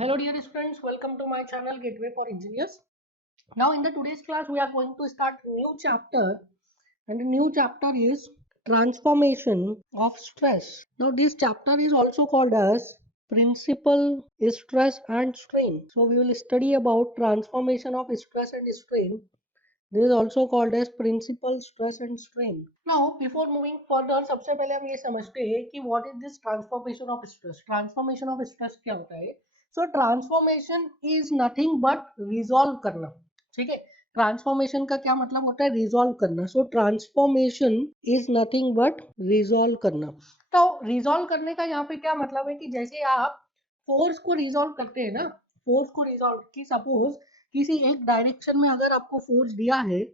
hello dear students, welcome to my channel Gateway for Engineers. Now in the today's class we are going to start a new chapter, and the new chapter is transformation of stress. Now this chapter is also called as principal stress and strain. So we will study about transformation of stress and strain. This is also called as principal stress and strain. Now before moving further, सबसे पहले हम ये समझते हैं कि what is this transformation of stress. Transformation of stress क्या होता है? So transformation is nothing but resolve करना. ठीक है, ट्रांसफॉर्मेशन का क्या मतलब होता है? रिजॉल्व करना. So transformation is nothing but resolve करना. तो रिजॉल्व करने का यहाँ पे क्या मतलब है कि जैसे आप फोर्स को रिजॉल्व करते हैं ना, फोर्स को रिजॉल्व की सपोज किसी एक डायरेक्शन में अगर आपको फोर्स दिया है,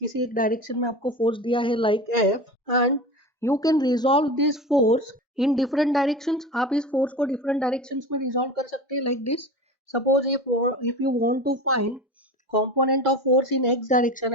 किसी एक डायरेक्शन में आपको फोर्स दिया है like F, and you can resolve this force in different directions. आप इस फोर्स को डिफरेंट डायरेक्शंस में रिजॉल्व कर सकते हैं like this. Suppose if you want to find component of force in x direction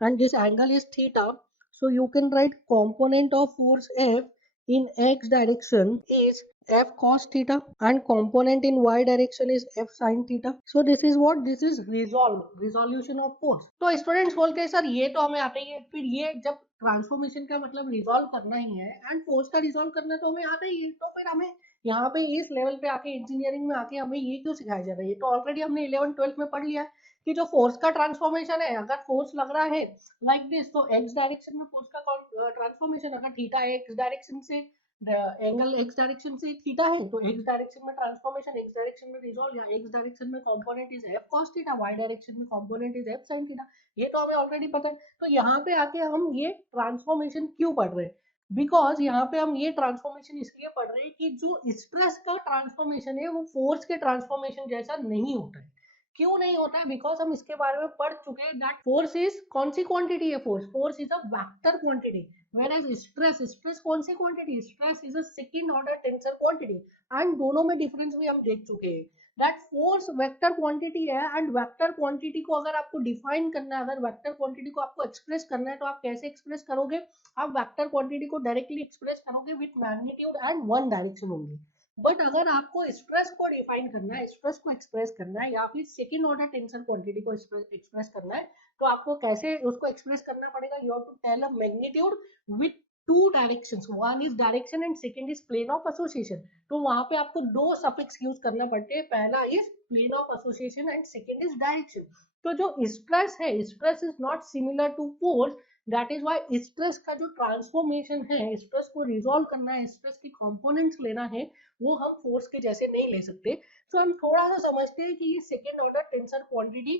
and this angle is theta, so you can write component of force F in x direction is F cos theta and component in y direction is F sin theta. So this is what, this is resolution of force. तो students बोलते हैं sir ये तो हमें आता ही है, फिर ये जब ट्रांसफॉर्मेशन का मतलब रिजॉल्व करना ही है एंड फोर्स का रिजॉल्व करना तो हमें आता ही है, तो फिर हमें यहाँ पे इस लेवल पे आके इंजीनियरिंग में आके हमें ये क्यों सिखाया जा रहा है? ये तो ऑलरेडी हमने 11th-12th में पढ़ लिया कि जो फोर्स का ट्रांसफॉर्मेशन है, अगर फोर्स लग रहा है लाइक दिस, तो एक्स डायरेक्शन में फोर्स का ट्रांसफॉर्मेशन, अगर थीटा एक्स डायरेक्शन से एंगल एक्स डायरेक्शन से थीटा है तो एक्स डायरेक्शन में ट्रांसफॉर्मेशन, एक्स डायरेक्शन में रिजॉल्व, या एक्स डायरेक्शन में component is f cos theta, y direction में component is f sine theta. ये तो हमें ऑलरेडी पता है. तो यहाँ पे आके हम ये ट्रांसफॉर्मेशन क्यों पढ़ रहे हैं? बिकॉज यहाँ पे हम ये ट्रांसफॉर्मेशन इसलिए पढ़ रहे हैं कि जो स्ट्रेस का ट्रांसफॉर्मेशन है वो फोर्स के ट्रांसफॉर्मेशन जैसा नहीं होता है. क्यों नहीं होता है? बिकॉज हम इसके बारे में पढ़ चुके हैं दैट फोर्स इज कौन सी क्वांटिटी है? Force is a vector quantity, whereas stress कौन सी quantity? Stress is a second order tensor quantity. And दोनों में डिफरेंस भी हम देख चुके हैं दैट फोर्स वेक्टर क्वांटिटी है, एंड वेक्टर क्वांटिटी को अगर आपको डिफाइन करना है, अगर वेक्टर क्वांटिटी को आपको एक्सप्रेस करना है तो आप कैसे एक्सप्रेस करोगे? आप वेक्टर क्वांटिटी को डायरेक्टली एक्सप्रेस करोगे with magnitude and one direction only. But अगर आपको स्ट्रेस को डिफाइन करना है, स्ट्रेस को एक्सप्रेस करना है, या फिर सेकंड ऑर्डर टेंसर क्वांटिटी को एक्सप्रेस करना है, तो आपको कैसे उसको एक्सप्रेस करना पड़ेगा? You have to tell a magnitude with two directions, one is direction and second is plane of association. तो वहां पे आपको दो सफिक्स यूज करना पड़ते हैं, पहला is plane of association and second is direction. तो जो स्ट्रेस है, stress is not similar to force. That is why stress का जो ट्रांसफॉर्मेशन है, स्ट्रेस को रिजॉल्व करना है, स्ट्रेस की कंपोनेंट्स लेना है, वो हम फोर्स के जैसे नहीं ले सकते. तो हम थोड़ा सा समझते हैं कि ये सेकेंड ऑर्डर टेंसर क्वांटिटी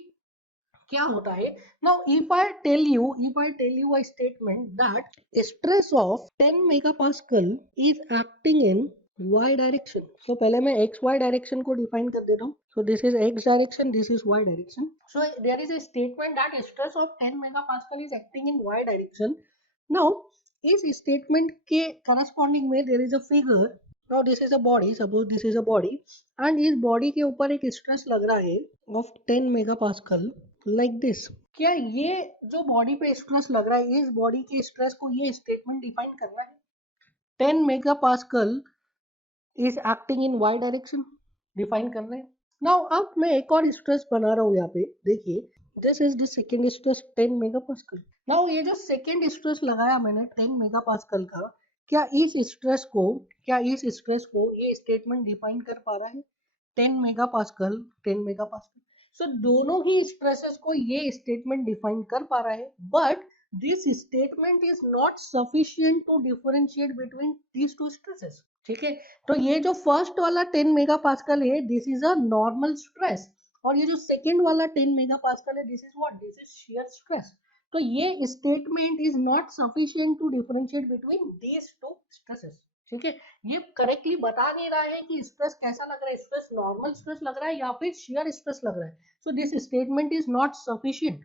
क्या होता है. Now if I tell you a statement that stress of 10 megapascal is acting in y direction. तो पहले मैं एक्स वाई डायरेक्शन को डिफाइन कर देता हूँ. So this is x direction, this is y direction. So there is a statement that stress of 10 megapascal is acting in y direction. Now इस statement के corresponding में there is a figure. Now this is a body, suppose this is a body, and इस body के ऊपर एक stress लग रहा है ऑफ 10 मेगापास्कल लाइक दिस. क्या ये जो बॉडी पे स्ट्रेस लग रहा है, इस बॉडी के स्ट्रेस को ये स्टेटमेंट डिफाइन करना है? 10 megapascal is acting in y direction define कर रहे हैं. नाउ अब मैं एक और स्ट्रेस बना रहा हूँ यहाँ पे, देखिए this is the second stress 10 megapascal. Now ये जो सेकंड स्ट्रेस लगाया मैंने 10 मेगापास्कल का, क्या इस स्ट्रेस को ये स्टेटमेंट डिफाइन कर पा रहा है? 10 मेगापास्कल, 10 मेगापास्कल. सो दोनों ही स्ट्रेसेस को ये स्टेटमेंट डिफाइन कर पा रहा है, but this statement is not sufficient to differentiate between these two stresses. ठीक है, तो ये जो फर्स्ट वाला 10 मेगापास्कल है, this is a normal stress, और ये जो सेकंड वाला 10 मेगापास्कल है, this is what? This is shear stress. तो ये statement is not sufficient to differentiate between these two stresses. ठीक है, ये करेक्टली बता नहीं रहा है कि स्ट्रेस कैसा लग रहा है, स्ट्रेस नॉर्मल स्ट्रेस लग रहा है या फिर शियर स्ट्रेस लग रहा है. So this statement is not sufficient.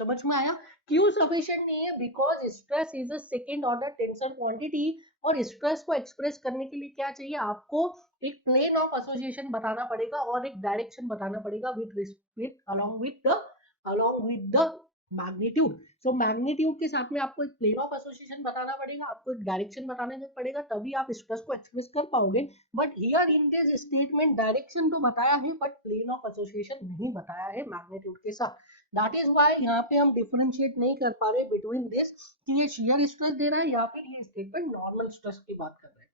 समझ में आया क्यों सफिशिएंट नहीं है? Because stress is a second order tensor quantity, और स्ट्रेस को एक्सप्रेस करने के लिए क्या चाहिए आपको? एक प्लेन ऑफ एसोसिएशन बताना पड़ेगा और एक डायरेक्शन बताना पड़ेगा with along with the magnitude. So magnitude के साथ में आपको एक प्लेन ऑफ एसोसिएशन बताना पड़ेगा, आपको एक डायरेक्शन बताने पड़ेगा, तभी आप स्ट्रेस को एक्सप्रेस कर पाओगे। But here in this statement direction तो बताया है बट प्लेन ऑफ एसोसिएशन नहीं बताया है मैग्नीट्यूड के साथ। दैट इज वाई यहाँ पे हम डिफरेंशिएट नहीं कर पा रहे बिटवीन दिस कि ये शियर स्ट्रेस दे रहा है या फिर ये स्टेटमेंट नॉर्मल स्ट्रेस की बात कर रहे हैं।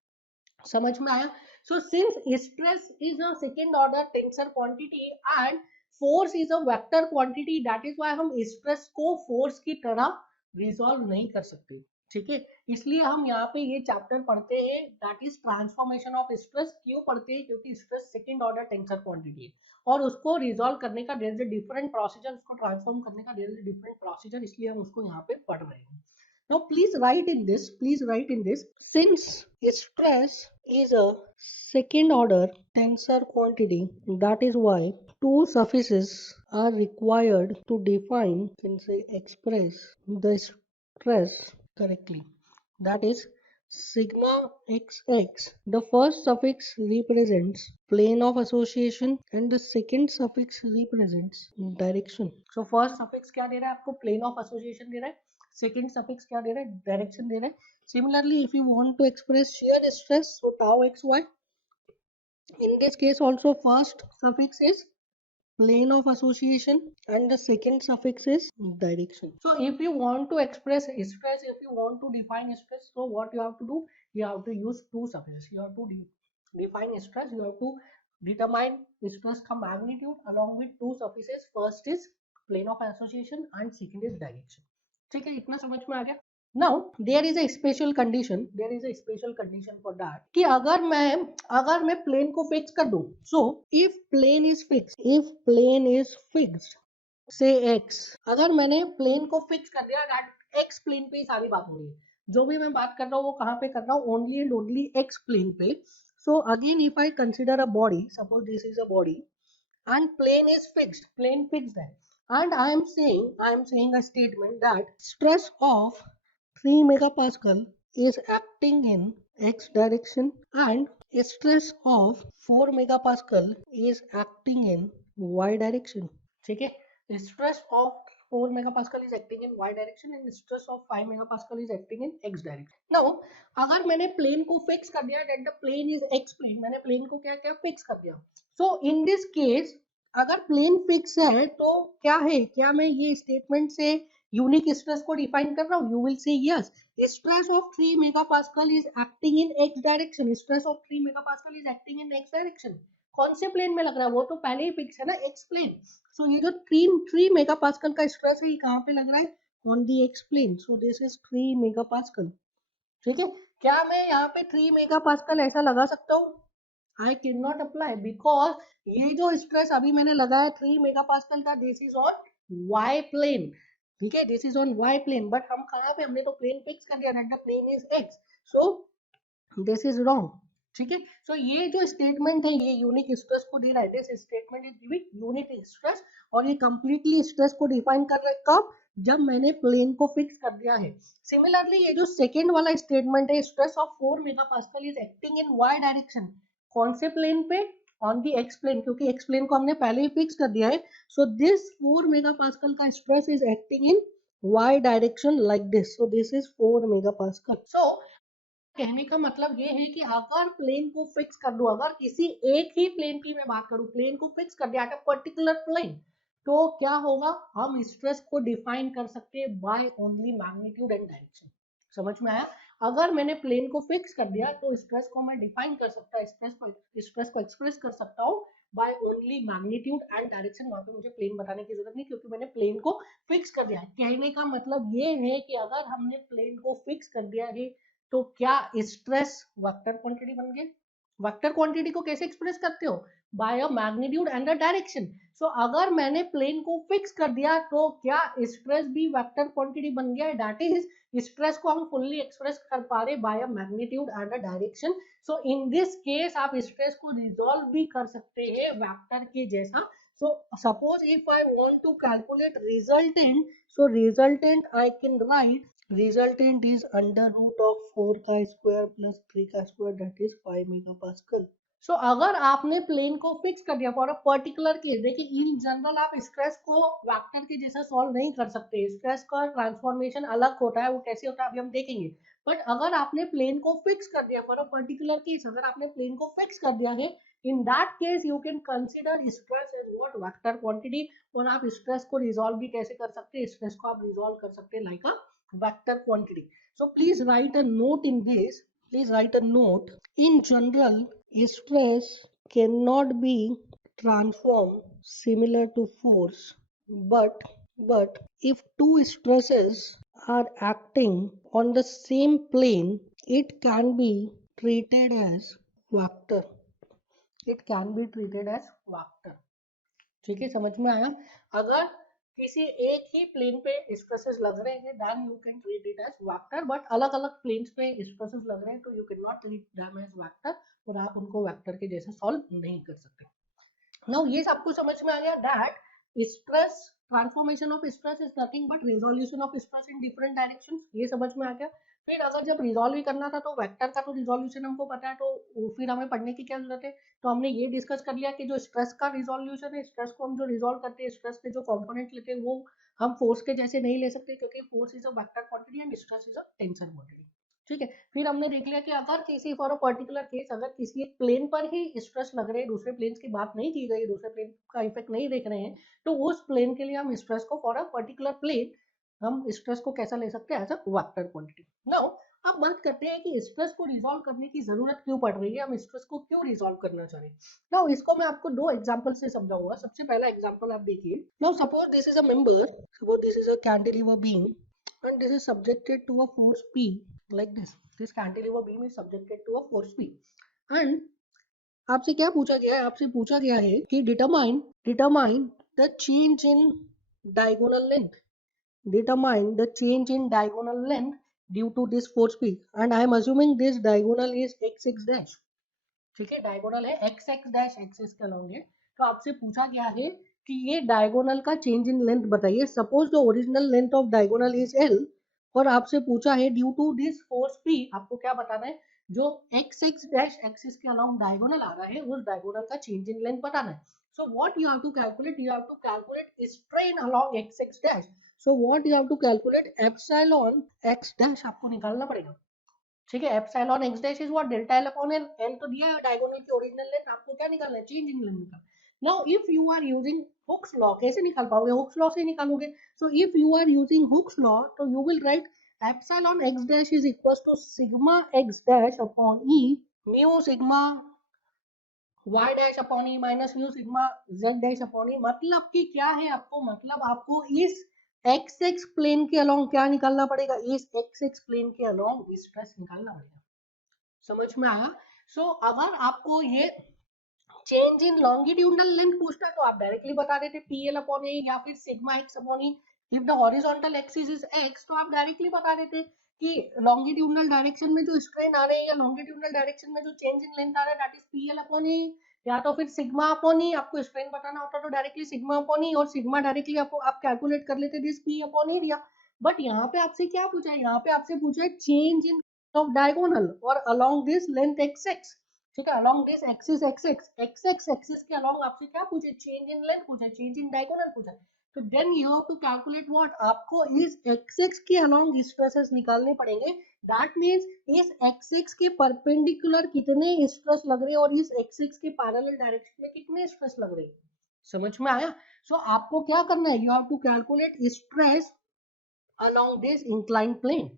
समझ में आया? So since stress is a second order tensor quantity and force is a vector quantity, that is why हम स्ट्रेस को फोर्स की तरह रिजॉल्व नहीं कर सकते। ठीक है, इसलिए हम यहाँ पे ये चैप्टर पढ़ते हैं, that is transformation of stress. क्यों पढ़ते हैं? क्योंकि stress second order tensor quantity है और उसको रिजॉल्व करने का there is a different procedure, उसको ट्रांसफॉर्म करने का there is a different procedure, इसलिए हम उसको यहाँ पे पढ़ रहे हैं। Now please write in this, since stress is a second order tensor quantity, that is why two suffixes are required to define, can say express the stress correctly. That is sigma xx. The first suffix represents plane of association and the second suffix represents direction. So first suffix क्या दे रहा है आपको? plane of association दे रहा है, second suffix क्या दे रहा है? Direction दे रहा है। Similarly if you want to express shear stress, so tau xy, in this case also first suffix is plane of association and the second suffix is direction. So if you want to express stress, if you want to define stress, so what you have to do? You have to use two suffixes. You have to define stress, you have to determine stress का magnitude along with two suffixes. First is plane of association and second is direction. ठीक है, इतना समझ में आ गया? Now there is a special condition, there is a special condition for that कि अगर मैं प्लेन को फिक्स कर दूं, so if plane is fixed say x, अगर मैंने प्लेन को फिक्स कर दिया दैट एक्स प्लेन पे ही सारी बात हो रही है, जो भी मैं बात कर रहा हूँ वो कहाँ पे कर रहा हूँ? Only and only x plane पे। So again if I consider a body, suppose this is a body and plane is fixed, plane fixed है, and I am saying a statement that stress of 3 megapascal is acting in x direction and stress of 4 megapascal is acting in y direction. ठीक है, stress of 4 megapascal is acting in y direction and stress of 5 megapascal is acting in x direction. Now अगर मैंने plane को fix कर दिया that the plane is x plane, मैंने plane को क्या क्या फिक्स कर दिया, so in this case अगर प्लेन फिक्स है तो क्या है, क्या मैं ये स्टेटमेंट से यूनिक स्ट्रेस को डिफाइन कर रहा हूँ? यू विल से yes, stress of 3 megapascal is acting in x direction, stress of 3 megapascal is acting in x direction. कौन से प्लेन में लग रहा है? वो तो पहले ही फिक्स है ना, एक्स प्लेन। सो ये जो 3 मेगापास्कल का स्ट्रेस है ये कहाँ पे लग रहा है? On the x plane, so this is 3 megapascal. ठीक है, क्या मैं यहाँ पे 3 मेगापास्कल ऐसा लगा सकता हूँ? I cannot apply because ये जो स्ट्रेस अभी मैंने लगाया 3 मेगापास्कल का, this is on y plane. ठीक है, this is on y plane, but हम कहाँ पे, हमने तो प्लेन फिक्स कर दिया that the plane is x, so this is wrong. ठीक है, सो ये जो स्टेटमेंट है ये यूनिक स्ट्रेस को दे रहा है, this statement is giving unique stress, और ये कंप्लीटली स्ट्रेस को डिफाइन कर रहा है कब? जब मैंने प्लेन को फिक्स कर दिया है। सिमिलरली ये जो सेकेंड वाला स्टेटमेंट है, stress of 4 megapascal is acting in y direction, कौन से प्लेन पे? ऑन दी एक्स प्लेन, क्योंकि एक्स प्लेन को हमने पहले ही फिक्स कर दिया है। सो दिस 4 मेगापास्कल का stress is acting in y direction like this, so this is 4 megapascal. सो कहने का मतलब ये है कि अगर प्लेन को फिक्स कर दो, अगर किसी एक ही प्लेन की मैं बात करूं, प्लेन को फिक्स कर दिया एट अ पर्टिकुलर प्लेन, तो क्या होगा? हम स्ट्रेस को डिफाइन कर सकते हैं by only magnitude and direction. समझ में आया? अगर मैंने प्लेन को फिक्स कर दिया तो स्ट्रेस को मैं डिफाइन कर सकता, स्ट्रेस को एक्सप्रेस कर सकता हूँ by only magnitude and direction. वहां पे मुझे प्लेन बताने की जरूरत नहीं क्योंकि मैंने प्लेन को फिक्स कर दिया है। कहने का मतलब ये है कि अगर हमने प्लेन को फिक्स कर दिया है तो क्या स्ट्रेस वेक्टर क्वांटिटी बन गया? वेक्टर क्वांटिटी को कैसे एक्सप्रेस करते हो? By a magnitude and a direction. So अगर मैंने प्लेन को फिक्स कर दिया तो क्या स्ट्रेस भी वेक्टर क्वांटिटी बन गया है? दैट इज स्ट्रेस को हम फुल्ली एक्सप्रेस कर पा रहे by a magnitude and a direction. So in this case आप स्ट्रेस को रिजॉल्व भी कर सकते हैं वेक्टर के जैसा। So suppose if I want to calculate resultant, so resultant I can write resultant is under root of 4 का square plus 3 का square, that is 5 megapascal. सो अगर आपने प्लेन को फिक्स कर दिया फॉर अ पर्टिकुलर केस, देखिए इन जनरल आप stress को वेक्टर के जैसा सॉल्व नहीं कर सकते, स्ट्रेस का ट्रांसफॉर्मेशन अलग होता है, वो कैसे होता है अभी हम देखेंगे। बट अगर आपने प्लेन को फिक्स कर दिया फॉर अ पर्टिकुलर केस, अगर आपने प्लेन को फिक्स कर दिया है, in that case you can consider stress as what, vector quantity. और आप स्ट्रेस को रिजॉल्व भी कैसे कर सकते हैं, स्ट्रेस को आप रिजॉल्व कर सकते हैं like a vector quantity. So please right a note in this, please write a note. In general, stress cannot be transformed similar to force, but if two stresses are acting on the same plane, it can be treated as vector. It can be treated as vector. ठीक है, समझ में आया? अगर किसी एक ही plane पे stresses लग रहे हैं then you can treat it as vector, but अलग अलग प्लेन्स पे स्ट्रेसेस लग रहे हैं तो you can not treat them as vector, और आप उनको वेक्टर के जैसे सॉल्व नहीं कर सकते। नाउ ये सबको समझ में आ गया that stress, transformation of stress is nothing but resolution of stress in different directions, ये समझ में आ गया। फिर अगर जब रिजॉल्व ही करना था तो वेक्टर का तो रिजोल्यूशन हमको पता है, तो फिर हमें पढ़ने की क्या जरूरत है। तो हमने ये डिस्कस कर लिया कि जो स्ट्रेस का रिजोल्यूशन है, स्ट्रेस को हम जो रिजॉल्व करते हैं, स्ट्रेस के जो कंपोनेंट लेते हैं वो हम फोर्स के जैसे नहीं ले सकते, क्योंकि force is a vector quantity and stress is a tensor quantity. ठीक है, फिर हमने देख लिया कि अगर किसी फॉर अ पर्टिकुलर केस, अगर किसी एक प्लेन पर ही स्ट्रेस लग रहे हैं, दूसरे प्लेन की बात नहीं की गई, दूसरे प्लेन का इफेक्ट नहीं देख रहे हैं, तो उस प्लेन के लिए हम स्ट्रेस को फॉर अ पर्टिकुलर प्लेन, हम स्ट्रेस को कैसा ले सकते हैं, as a vector quantity. Now अब बात करते हैं कि स्ट्रेस को रिजॉल्व करने की जरूरत क्यों पड़ रही है, हम स्ट्रेस को क्यों रिजॉल्व करना चाह रहे हैं। नाउ इसको मैं आपको दो एग्जांपल से समझाऊंगा। सबसे पहला एग्जांपल आप देखिए। Now suppose this is a member, suppose this is a cantilever beam and this is subjected to a force P like this. This cantilever beam is subjected to a force P and आपसे क्या पूछा गया है, आपसे पूछा गया है कि determine the change in diagonal length, determine the change in diagonal length due to this force P and I am assuming this diagonal is x dash। ठीक है, डायगोनल है एक्स एक्स डैश एक्सिस के along है। तो आपसे पूछा गया है कि ये डायगोनल का चेंज इन लेंथ बताइए। Suppose the original length of diagonal is L और आपसे पूछा है due to this force P, आपको क्या बताना है, जो एक्स एक्स डैश एक्सिस के अलोंग डायगोनल आ रहा है उस डायगोनल का चेंज इन लेंथ बताना है। So what you have to calculate, you have to calculate strain along x x dash. So what you have to calculate epsilon x dash आपको निकालना पड़ेगा। ठीक है, epsilon x dash is what, delta L upon L, L तो दिया है diagonal की original length, आपको क्या निकालना है, चेंज इन लेंथ निकालना। Now if you are using Hooke's law, कैसे निकाल पाओगे, हुक्स लॉ से निकालोगे। So if you are using Hooke's law तो you will write epsilon x dash is equals to sigma x dash upon E mu sigma y dash upon E minus mu sigma z dash upon E. मतलब कि क्या है, आपको मतलब आपको इस x x plane के अलोंग क्या निकालना पड़ेगा, इस एक्स एक्स प्लेन के अलोंग स्ट्रेस निकालना पड़ेगा। समझ में आया। सो अगर आपको ये चेंज इन लॉन्गिट्यूडनल लेंथ पूछता तो आप डायरेक्टली बता देते पी एल अपॉन ए या फिर sigma x upon E. If the horizontal axis is x तो आप डायरेक्टली बता देते कि लॉन्गिट्यूडनल डायरेक्शन में जो स्ट्रेन आ रहे हैं या लॉन्गिट्यूडनल डायरेक्शन में जो चेंज इन लेंथ आ रहा है that is P L upon A, या तो फिर सिग्मा अपॉन ई। आपको स्ट्रेन बताना होता तो डायरेक्टली सिग्मा अपॉन ई, और सिग्मा डायरेक्टली आपको आप कैलकुलेट कर लेते दिस पी अपॉन ए दिया। बट यहाँ पे आपसे क्या पूछा है, यहाँ पे आपसे पूछा है चेंज इन ऑफ डायगोनल और along this length x x. ठीक है, along this axis x x, x x axis के अलोंग आपसे क्या पूछे, चेंज इन लेंथ पूछा, चेंज इन डायगोनल पूछा। तो then you have to calculate what, आपको इस एक्स एक्स के अलोंग स्ट्रेसेस निकालने पड़ेंगे। दैट मींस इस एक्स एक्स के परपेंडिकुलर कितने स्ट्रेस लग रहे हैं और इस एक्स एक्स के पैरेलल डायरेक्शन में कितने स्ट्रेस लग रहे हैं। समझ में आया। सो आपको क्या करना है, you have to calculate stress along this inclined plane.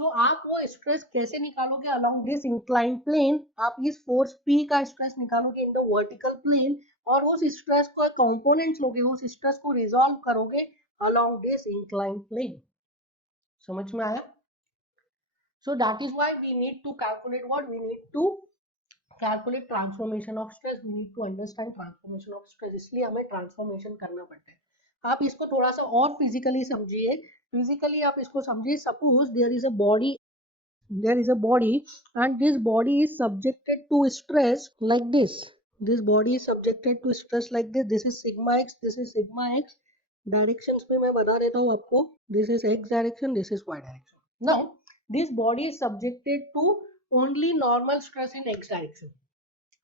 So आप वो स्ट्रेस कैसे निकालोगे अलोंग दिस इंक्लाइंड प्लेन, आप इस फोर्स P का स्ट्रेस निकालोगे इन द वर्टिकल प्लेन और उस स्ट्रेस को कंपोनेंट्स लोगे, उस स्ट्रेस को रिजॉल्व करोगे अलोंग दिस इंक्लाइंड प्लेन। समझ में आया। So that is why we need to calculate what, we need to calculate transformation of stress, we need to understand transformation of stress, इसलिए हमें ट्रांसफॉर्मेशन करना पड़ता है। आप इसको थोड़ा सा और फिजिकली समझिए, फिजिकली आप इसको समझिए। Suppose there is a body, there is a body and this body is subjected to stress like this body is subjected to stress like this is sigma x, this is sigma x। Directions में मैं बता देता हूँ आपको, this is x direction, this is y direction। now this body is subjected to only normal stress in x direction।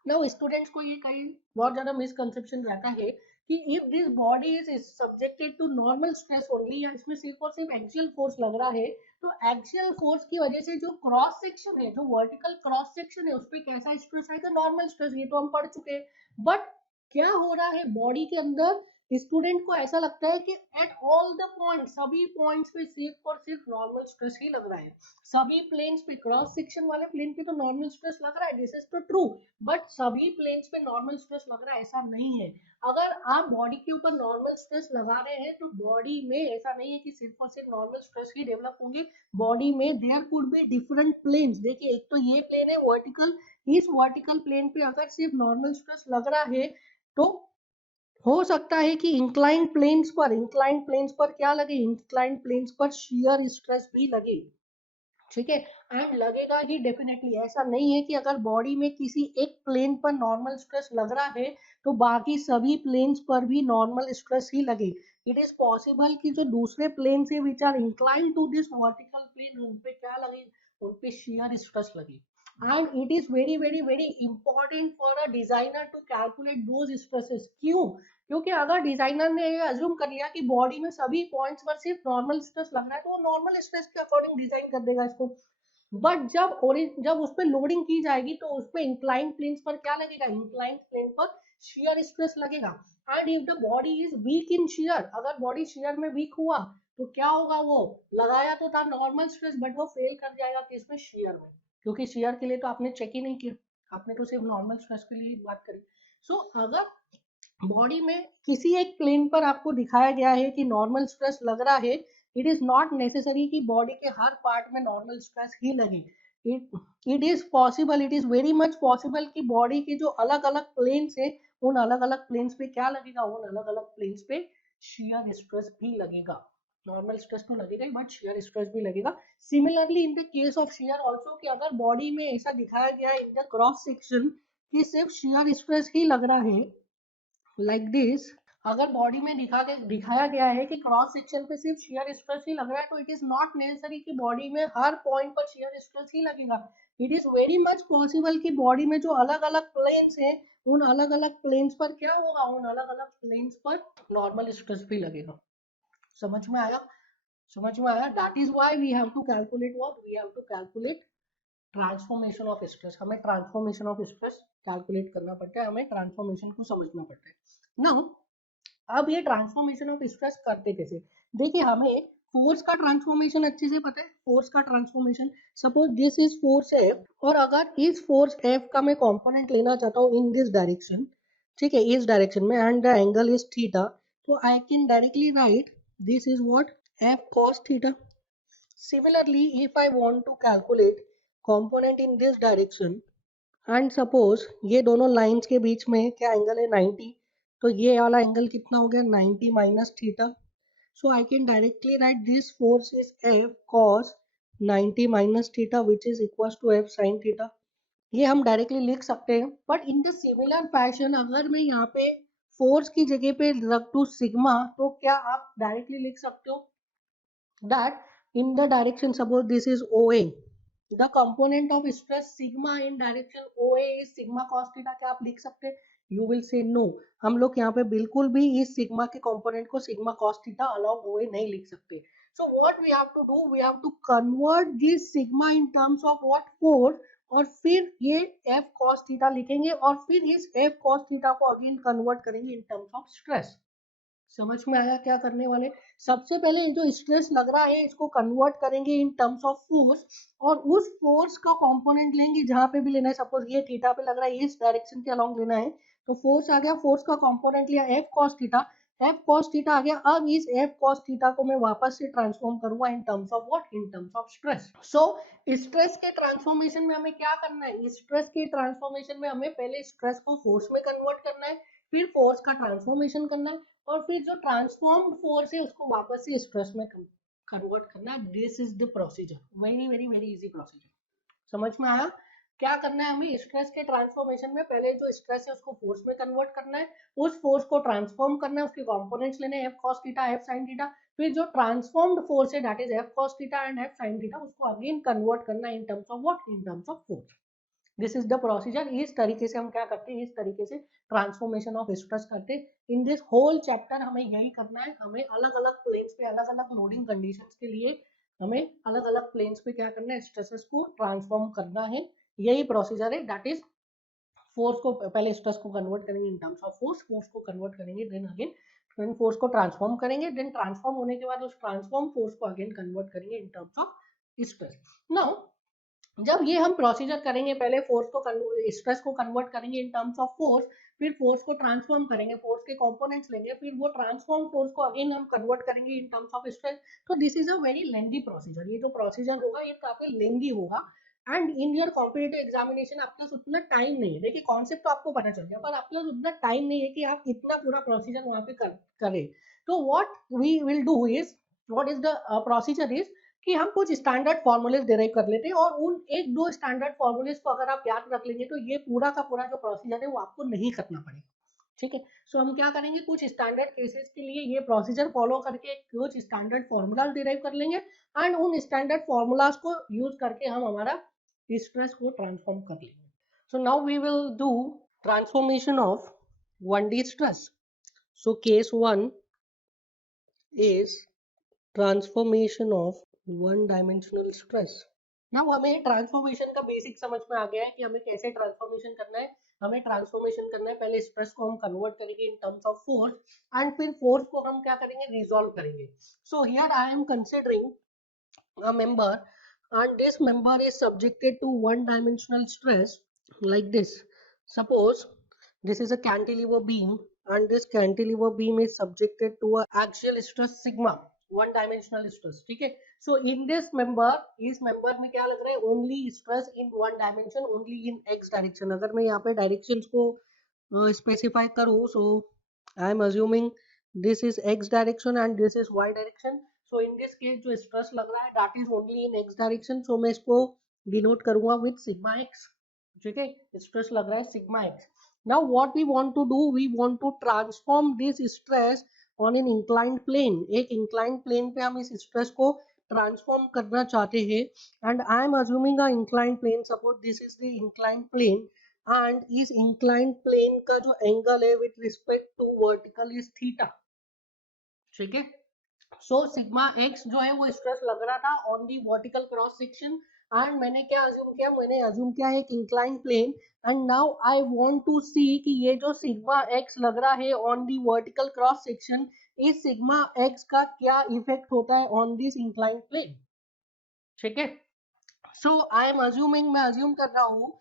Now students को ये कहीं बहुत ज्यादा मिसकंसेप्शन रहता है कि if this body is subjected to normal stress only, या इसमें सिर्फ और सिर्फ एक्सियल फोर्स लग रहा है, तो एक्सियल फोर्स की वजह से जो क्रॉस सेक्शन है, जो वर्टिकल क्रॉस सेक्शन है, उस पर कैसा स्ट्रेस आएगा, नॉर्मल स्ट्रेस, ये तो हम पढ़ चुके हैं। बट क्या हो रहा है बॉडी के अंदर, स्टूडेंट को ऐसा लगता है कि एट ऑल द पॉइंट, सभी पॉइंट्स पे सिर्फ और सिर्फ नॉर्मल स्ट्रेस ही लग रहा है, सभी प्लेन्स पे, क्रॉस सेक्शन वाले प्लेन पे तो नॉर्मल स्ट्रेस लग रहा है, दिस इज तो ट्रू, बट सभी प्लेन्स पे नॉर्मल स्ट्रेस लग रहा है ऐसा नहीं है। अगर आप बॉडी के ऊपर नॉर्मल स्ट्रेस लगा रहे हैं तो बॉडी में ऐसा नहीं है कि सिर्फ और सिर्फ नॉर्मल स्ट्रेस ही डेवलप होंगे, बॉडी में there could be different planes. देखिए एक तो ये प्लेन है वर्टिकल, इस वर्टिकल प्लेन पे अगर सिर्फ नॉर्मल स्ट्रेस लग रहा है तो हो सकता है कि इंक्लाइंड प्लेन्स पर क्या लगे, इंक्लाइंड प्लेन्स पर शियर स्ट्रेस भी लगे, ठीक है, एंड लगेगा ही डेफिनेटली। ऐसा नहीं है कि अगर बॉडी में किसी एक प्लेन पर नॉर्मल स्ट्रेस लग रहा है तो बाकी सभी प्लेन्स पर भी नॉर्मल स्ट्रेस ही लगे। इट इज पॉसिबल कि जो दूसरे प्लेन से which are incline to this vertical plane, उन पे क्या लगे, उन पे शियर स्ट्रेस लगे। And it is very very very important for a designer to calculate those stresses. क्यों? क्योंकि अगर डिजाइनर ने ये अज्यूम कर लिया कि बॉडी में सभी पॉइंट्स पर सिर्फ नॉर्मल स्ट्रेस लग रहा है तो वो नॉर्मल स्ट्रेस के अकॉर्डिंग डिजाइन कर देगा इसको, बट जब उस पर लोडिंग की जाएगी तो उस पर इंक्लाइन प्लेन्स पर क्या लगेगा, इंक्लाइन प्लेन पर शियर स्ट्रेस लगेगा। And if the body is weak in shear, अगर बॉडी शियर में वीक हुआ तो क्या होगा, वो लगाया तो था नॉर्मल स्ट्रेस बट वो फेल कर जाएगा किसमें, शियर में, क्योंकि शियर के लिए तो आपने चेक ही नहीं किया, आपने तो सिर्फ नॉर्मल स्ट्रेस के लिए बात करी। सो अगर बॉडी में किसी एक प्लेन पर आपको दिखाया गया है कि नॉर्मल स्ट्रेस लग रहा है, इट इज नॉट नेसेसरी कि बॉडी के हर पार्ट में नॉर्मल स्ट्रेस ही लगे। It is possible, it is very much possible कि बॉडी के जो अलग अलग प्लेन्स है उन अलग अलग प्लेन्स पे क्या लगेगा, उन अलग अलग प्लेन्स पे शियर स्ट्रेस भी लगेगा। नॉर्मल स्ट्रेस तो लगेगा ही बट शियर स्ट्रेस भी लगेगा। Similarly in the case of shear also, कि अगर बॉडी में ऐसा दिखाया गया है इन द क्रॉस सेक्शन कि सिर्फ शियर स्ट्रेस ही लग रहा है लाइक दिस, अगर बॉडी में दिखाया गया है कि क्रॉस सेक्शन पे सिर्फ शियर स्ट्रेस ही लग रहा है तो इट इज नॉट नेसेसरी कि बॉडी में हर पॉइंट पर शियर स्ट्रेस ही लगेगा। It is very much possible कि बॉडी में जो अलग अलग प्लेन्स हैं उन अलग अलग प्लेन्स पर क्या होगा, उन अलग अलग प्लेन्स पर नॉर्मल स्ट्रेस भी लगेगा। समझ में आया? समझ में आया? That is why we have to calculate what, we have to calculate transformation of stress. हमें ट्रांसफॉर्मेशन ऑफ स्ट्रेस कैलकुलेट करना पड़ता है, हमें ट्रांसफॉर्मेशन को समझना पड़ता है। नाउ अब ये ट्रांसफॉर्मेशन ऑफ स्ट्रेस करते कैसे, देखिए हमें फोर्स का ट्रांसफॉर्मेशन अच्छे से पता है। फोर्स का transformation, suppose this is force F, और अगर इस फोर्स एफ का मैं कंपोनेंट लेना चाहता हूँ इन दिस डायरेक्शन, ठीक है, इस डायरेक्शन में, and the angle is theta, तो I can directly write this is what, f cos theta. Similarly, if I want to calculate component in this direction and suppose ये दोनों lines के बीच में क्या एंगल है, 90, तो ये वाला एंगल कितना हो गया, 90 minus theta. So I can directly write this force is F cos 90 minus theta which is equals to F sin theta। ये हम डायरेक्टली लिख सकते हैं, but in the similar fashion अगर मैं यहाँ पे फोर्स की जगह पे रख दूँ सिग्मा, तो क्या आप डायरेक्टली लिख सकते हो that in the direction, suppose this is OA, the component of stress sigma in direction OA is sigma cos theta, क्या आप लिख सकते हैं? You will say no, हम लोग यहाँ पे बिल्कुल भी इस सिग्मा के कंपोनेंट को sigma cos theta along OA नहीं लिख सकते। So what we have to do, we have to convert this sigma in terms of what, force, और फिर ये F cos theta लिखेंगे और फिर इस F cos theta को अगेन कन्वर्ट करेंगे इन टर्म्स ऑफ स्ट्रेस। समझ में आया क्या करने वाले? सबसे पहले जो स्ट्रेस लग रहा है इसको कन्वर्ट करेंगे इन टर्म्स ऑफ फोर्स, और उस फोर्स का कंपोनेंट लेंगे जहां पे भी लेना है। सपोज ये थीटा पे लग रहा है, इस डायरेक्शन के अलोंग लेना है, तो फोर्स आ गया, फोर्स का कंपोनेंट लिया f cos theta, f cos theta आ गया। अब इस एफ कॉस थीटा को मैं वापस से ट्रांसफॉर्म करूंगा in terms of what, in terms of stress. So stress के ट्रांसफॉर्मेशन में हमें क्या करना है, स्ट्रेस के ट्रांसफॉर्मेशन में हमें पहले स्ट्रेस को फोर्स में कन्वर्ट करना है, फिर फोर्स का ट्रांसफॉर्मेशन करना है, और फिर जो ट्रांसफॉर्म्ड फोर्स है उसको वापस से स्ट्रेस में कन्वर्ट करना है। This is the procedure, very very very easy procedure. समझ में आया? क्या करना है हमें, स्ट्रेस के ट्रांसफॉर्मेशन में पहले जो स्ट्रेस है उसको फोर्स में कन्वर्ट करना है, उस फोर्स को ट्रांसफॉर्म करना है, उसके कंपोनेंट्स लेने हैं, F cos theta, F sine theta, फिर जो ट्रांसफॉर्म्ड फोर्स है that is f cos theta and F sine theta, उसको अगेन कन्वर्ट करना है in terms of what, in terms of force. This is the procedure. इस तरीके से हम क्या करते हैं, इस तरीके से ट्रांसफॉर्मेशन ऑफ स्ट्रेस करते हैं। इन दिस होल चैप्टर हमें यही करना है, हमें अलग अलग प्लेन्स पे अलग अलग लोडिंग कंडीशंस के लिए हमें अलग अलग प्लेन्स पे क्या करना है, स्ट्रेसेस को ट्रांसफॉर्म करना है। यही प्रोसीजर है, दैट इज फोर्स को पहले स्ट्रेस को कन्वर्ट करेंगे in terms of force, force को कन्वर्ट करेंगे, देन अगेन देन फोर्स को ट्रांसफॉर्म करेंगे, देन ट्रांसफॉर्म होने के बाद उस ट्रांसफॉर्म फोर्स को अगेन कन्वर्ट करेंगे in terms of stress. Now जब ये हम प्रोसीजर करेंगे, पहले फोर्स को स्ट्रेस को कन्वर्ट करेंगे इन टर्म्स ऑफ फोर्स, फिर फोर्स को ट्रांसफॉर्म करेंगे, फोर्स के कंपोनेंट्स लेंगे, फिर वो ट्रांसफॉर्म फोर्स को अगेन हम कन्वर्ट करेंगे इन टर्म्स ऑफ स्ट्रेस। तो this is a very lengthy procedure. ये जो प्रोसीजर होगा ये काफी लेंथी होगा, and in your competitive examination आपके पास उतना टाइम नहीं है। देखिए कॉन्सेप्ट तो आपको पता चल गया, पर आपके पास उतना टाइम नहीं है कि आप इतना पूरा प्रोसीजर वहां पे करें। तो what we will do is, what is the procedure is कि हम कुछ स्टैंडर्ड फॉर्मूलेस डिराइव कर लेते हैं, और उन एक दो स्टैंडर्ड फॉर्मूलेस को अगर आप याद रख लेंगे तो ये पूरा का पूरा जो प्रोसीजर है वो आपको नहीं करना पड़ेगा। ठीक है, सो हम क्या करेंगे, कुछ स्टैंडर्ड केसेस के लिए ये प्रोसीजर फॉलो करके कुछ स्टैंडर्ड फॉर्मूलाज डिराइव कर लेंगे, एंड उन स्टैंडर्ड फॉर्मूलाज को यूज करके हम हमारा स्ट्रेस को ट्रांसफॉर्म कर लेंगे। So now we will do transformation of 1D stress. So case 1 is transformation of one dimensional stress. नाउ हमें ट्रांसफॉर्मेशन का बेसिक समझ में आ गया है कि हमें कैसे ट्रांसफॉर्मेशन करना है। हमें ट्रांसफॉर्मेशन करना है, पहले स्ट्रेस को हम कन्वर्ट करेंगे in terms of force, and फिर फोर्स को हम क्या करेंगे, रिजॉल्व करेंगे। So here I am considering a member, and this member is subjected to one dimensional stress like this. Suppose this is a cantilever beam, and this cantilever beam is subjected to a axial stress sigma, one dimensional stress. ठीक है, so in this member, इस member में क्या लग रहा है, only stress in one dimension, only in x direction। अगर मैं यहाँ पे directions को specify करूँ, so I am assuming this is x direction and this is y direction. So in this case जो stress लग रहा है that is only in x direction, so मैं इसको denote करूँगा with sigma x। ठीक है, stress लग रहा है sigma x। Now what we want to do, we want to transform this stress on an inclined plane। एक inclined plane पे हम इस stress को ट्रांसफॉर्म करना चाहते हैं, and I am assuming a inclined plane, suppose this is the inclined plane, and इस inclined plane का जो एंगल है with respect to vertical is theta. ठीक है, सो सिग्मा एक्स जो है वो स्ट्रेस लग रहा था on the vertical cross section, and मैंने क्या अज्यूम किया, मैंने अज्यूम किया है एक inclined plane, and now I want to see कि ये जो सिग्मा एक्स लग रहा है on the vertical cross section, इस सिग्मा एक्स का क्या इफेक्ट होता है ऑन दिस इंक्लाइंड प्लेन। ठीक है, सो आई एम अज्यूमिंग, मैं अज्यूम कर रहा हूँ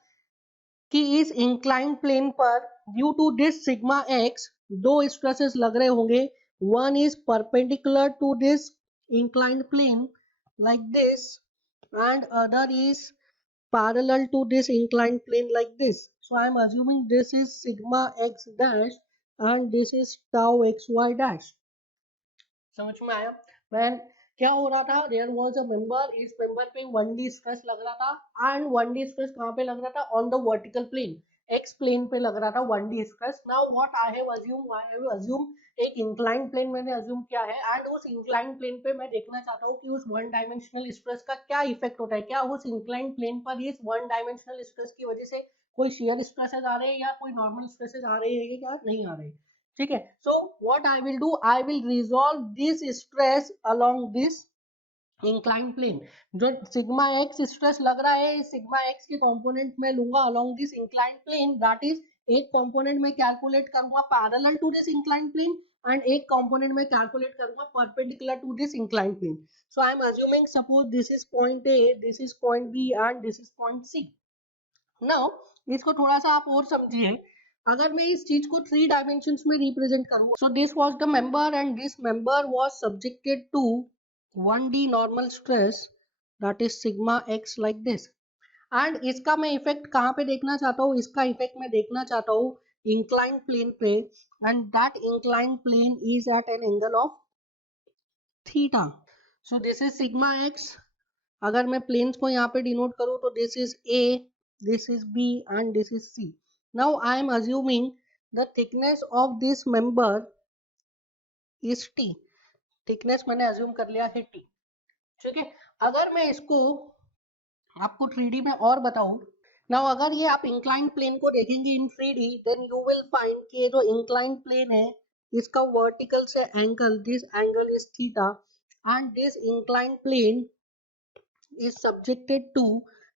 कि इस इंक्लाइंड प्लेन पर due to this sigma x दो स्ट्रेसेस लग रहे होंगे। One is perpendicular to this inclined plane like this, and other is parallel to this inclined plane like this. So I am assuming this is sigma x dash and this is tau xy dash. समझ में आया? Man क्या हो रहा था, there was a member, इस member पे 1D stress लग रहा था, एंड 1D स्ट्रेस कहाँ पे लग रहा था, on the vertical plane, x plane पे लग रहा था 1D stress. Now what I have assume एक इंक्लाइंड प्लेन मैंने अज्यूम किया है, एंड उस इंक्लाइंड प्लेन पे मैं देखना चाहता हूँ कि उस वन डायमेंशनल स्ट्रेस का क्या इफेक्ट होता है, क्या उस इंक्लाइंड प्लेन पर इस वन डायमेंशनल स्ट्रेस की वजह से कोई शेयर स्ट्रेसेस आ रहे हैं या कोई नॉर्मल स्ट्रेसेस आ रहे हैं या नहीं आ रहे हैं। ठीक है, so what I will do, I will resolve this stress along this inclined plane. जो सिग्मा एक्स स्ट्रेस लग रहा है, सिग्मा एक्स के कंपोनेंट में लूंगा along this inclined plane, that is एक कंपोनेंट में कैलकुलेट करूंगा parallel to this inclined plane, and एक कंपोनेंट में कैलकुलेट करूंगा perpendicular to this inclined plane. So I am assuming suppose this is point A, this is point B and this is point C. Now इसको थोड़ा सा आप और समझिए, अगर मैं इस चीज को 3 डायमेंशंस में रिप्रेजेंट करूँ, so this was the member and this member was subjected to 1D normal stress that is sigma x like this, and इसका मैं इफेक्ट कहाँ पे देखना चाहता हूँ, इसका इफेक्ट मैं देखना चाहता हूँ इंक्लाइंड प्लेन पे, and that inclined plane is at an angle of theta. So this is sigma x, अगर मैं प्लेन्स को यहाँ पे डिनोट करूँ तो this is A, this is B and this is C. Now I am assuming the thickness of this member is T. Thickness मैंने assume कर लिया है T। ठीक है, अगर मैं इसको आपको 3D में और बताऊं, नाउ अगर ये आप इंक्लाइंड प्लेन को देखेंगे in 3D, then you will find कि ये जो इंक्लाइंड प्लेन है इसका वर्टिकल से angle, this angle is theta, and this inclined plane is subjected to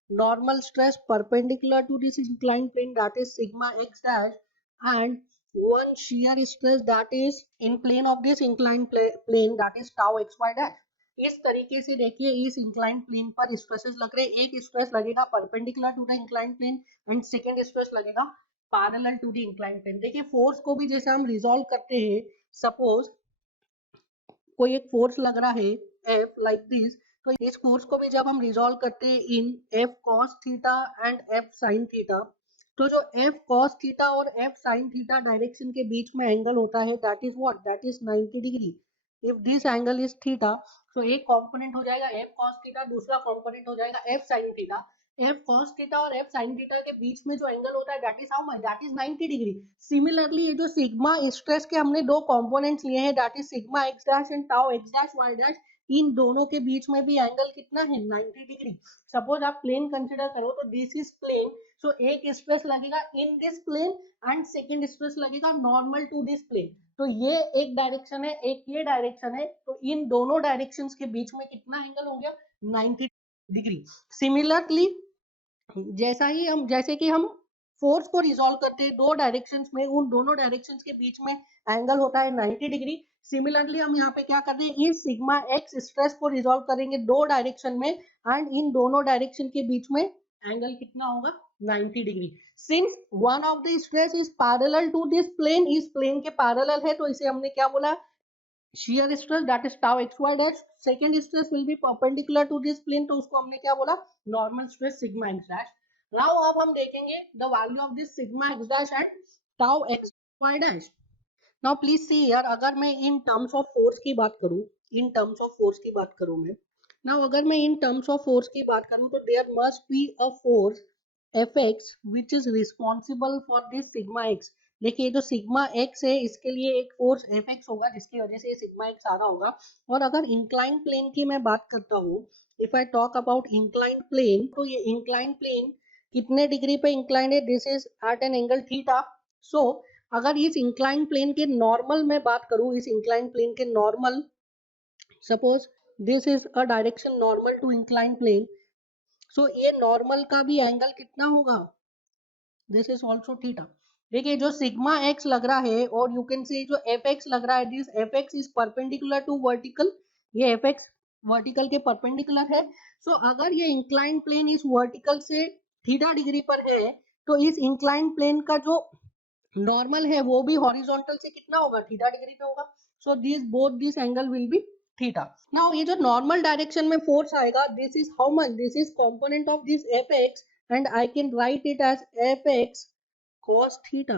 normal stress perpendicular to this inclined plane, that is sigma x dash, and one shear stress that is in plane of this inclined plane, that is tau xy dash. इस तरीके से देखिए इस inclined plane पर stresses लग रहे हैं, एक स्ट्रेस लगेगा perpendicular to the inclined plane and second stress लगेगा parallel to the inclined plane. देखिए फोर्स को भी जैसे हम रिजॉल्व करते हैं, सपोज कोई एक फोर्स लग रहा है F लाइक दिस, तो इस फोर्स को भी जब हम रिजॉल्व करते हैं इन F cos theta and F sin theta, तो जो F cos थीटा और F sin थीटा डायरेक्शन के बीच में एंगल होता है, that is what, that is 90 degree. If this angle is theta, तो एक कंपोनेंट हो जाएगा F cos थीटा, दूसरा कंपोनेंट हो जाएगा F sin theta. F cos theta और F sin थीटा के बीच में जो एंगल होता है, that is how much, that is 90 degree. Similarly ये जो सिग्मा स्ट्रेस के हमने दो कंपोनेंट्स लिए हैं, that is sigma x dash and tau x dash y dash, इन दोनों के बीच में भी एंगल कितना है, 90 डिग्री. सपोज आप प्लेन कंसीडर करो, तो दिस इज प्लेन, सो एक स्ट्रेस लगेगा in this plane and second stress लगेगा नॉर्मल टू दिस प्लेन. तो ये एक डायरेक्शन है, एक ये डायरेक्शन है, तो इन दोनों डायरेक्शंस के बीच में कितना एंगल हो गया, 90 डिग्री. सिमिलरली जैसे कि हम फोर्स को रिजॉल्व करते हैं दो डायरेक्शंस में, उन दोनों डायरेक्शंस के बीच में एंगल होता है 90 डिग्री. सिमिलरली हम यहाँ पे क्या कर रहे हैं, इस सिग्मा एक्स स्ट्रेस को रिजॉल्व करेंगे दो डायरेक्शन में, एंड इन दोनों डायरेक्शन के बीच में एंगल कितना होगा, 90 degree. Since one of the stress is parallel to this plane, इस प्लेन के पैरेलल है, तो इसे हमने क्या बोला, shear stress, that is tau xy dash. second stress will be perpendicular to this plane, तो उसको हमने क्या बोला, normal stress sigma x dash. now अब हम देखेंगे the value of this sigma x dash and tau xy dash. now please see here, अगर मैं in terms of force की बात करूं, in terms of force की बात करूं मैं, now अगर मैं in terms of force की बात करूं, तो there must be a force fx which is responsible for this sigma x. देखिए जो सिग्मा एक्स है इसके लिए एक फोर्स एफ एक्स होगा जिसकी वजह से ये सिग्मा एक्स आ रहा होगा. और अगर इंक्लाइन प्लेन की मैं बात करता हूँ, if I talk about incline plane, तो ये इंक्लाइन प्लेन कितने डिग्री पे इंक्लाइन है, this is at an angle theta. So अगर इस इंक्लाइन प्लेन के नॉर्मल में बात करूँ, इस इंक्लाइन प्लेन के normal, suppose this is a direction normal to incline plane, so ये नॉर्मल का भी एंगल कितना होगा, दिस इज ऑल्सो थीटा. देखिए जो सिग्मा एक्स लग रहा है और यू कैन से जो एफ एक्स लग रहा है, this F x is perpendicular to vertical, ये एफ एक्स वर्टिकल के परपेंडिकुलर है. सो अगर ये इंक्लाइन प्लेन इस वर्टिकल से थीटा डिग्री पर है, तो इस इंक्लाइन प्लेन का जो नॉर्मल है वो भी हॉरिजॉन्टल से कितना होगा, थीटा डिग्री पे होगा. So this both this angle will be theta. Now ये जो नॉर्मल डायरेक्शन में फोर्स आएगा, this is how much, this is component of this F x, and I can write it as F x cos theta.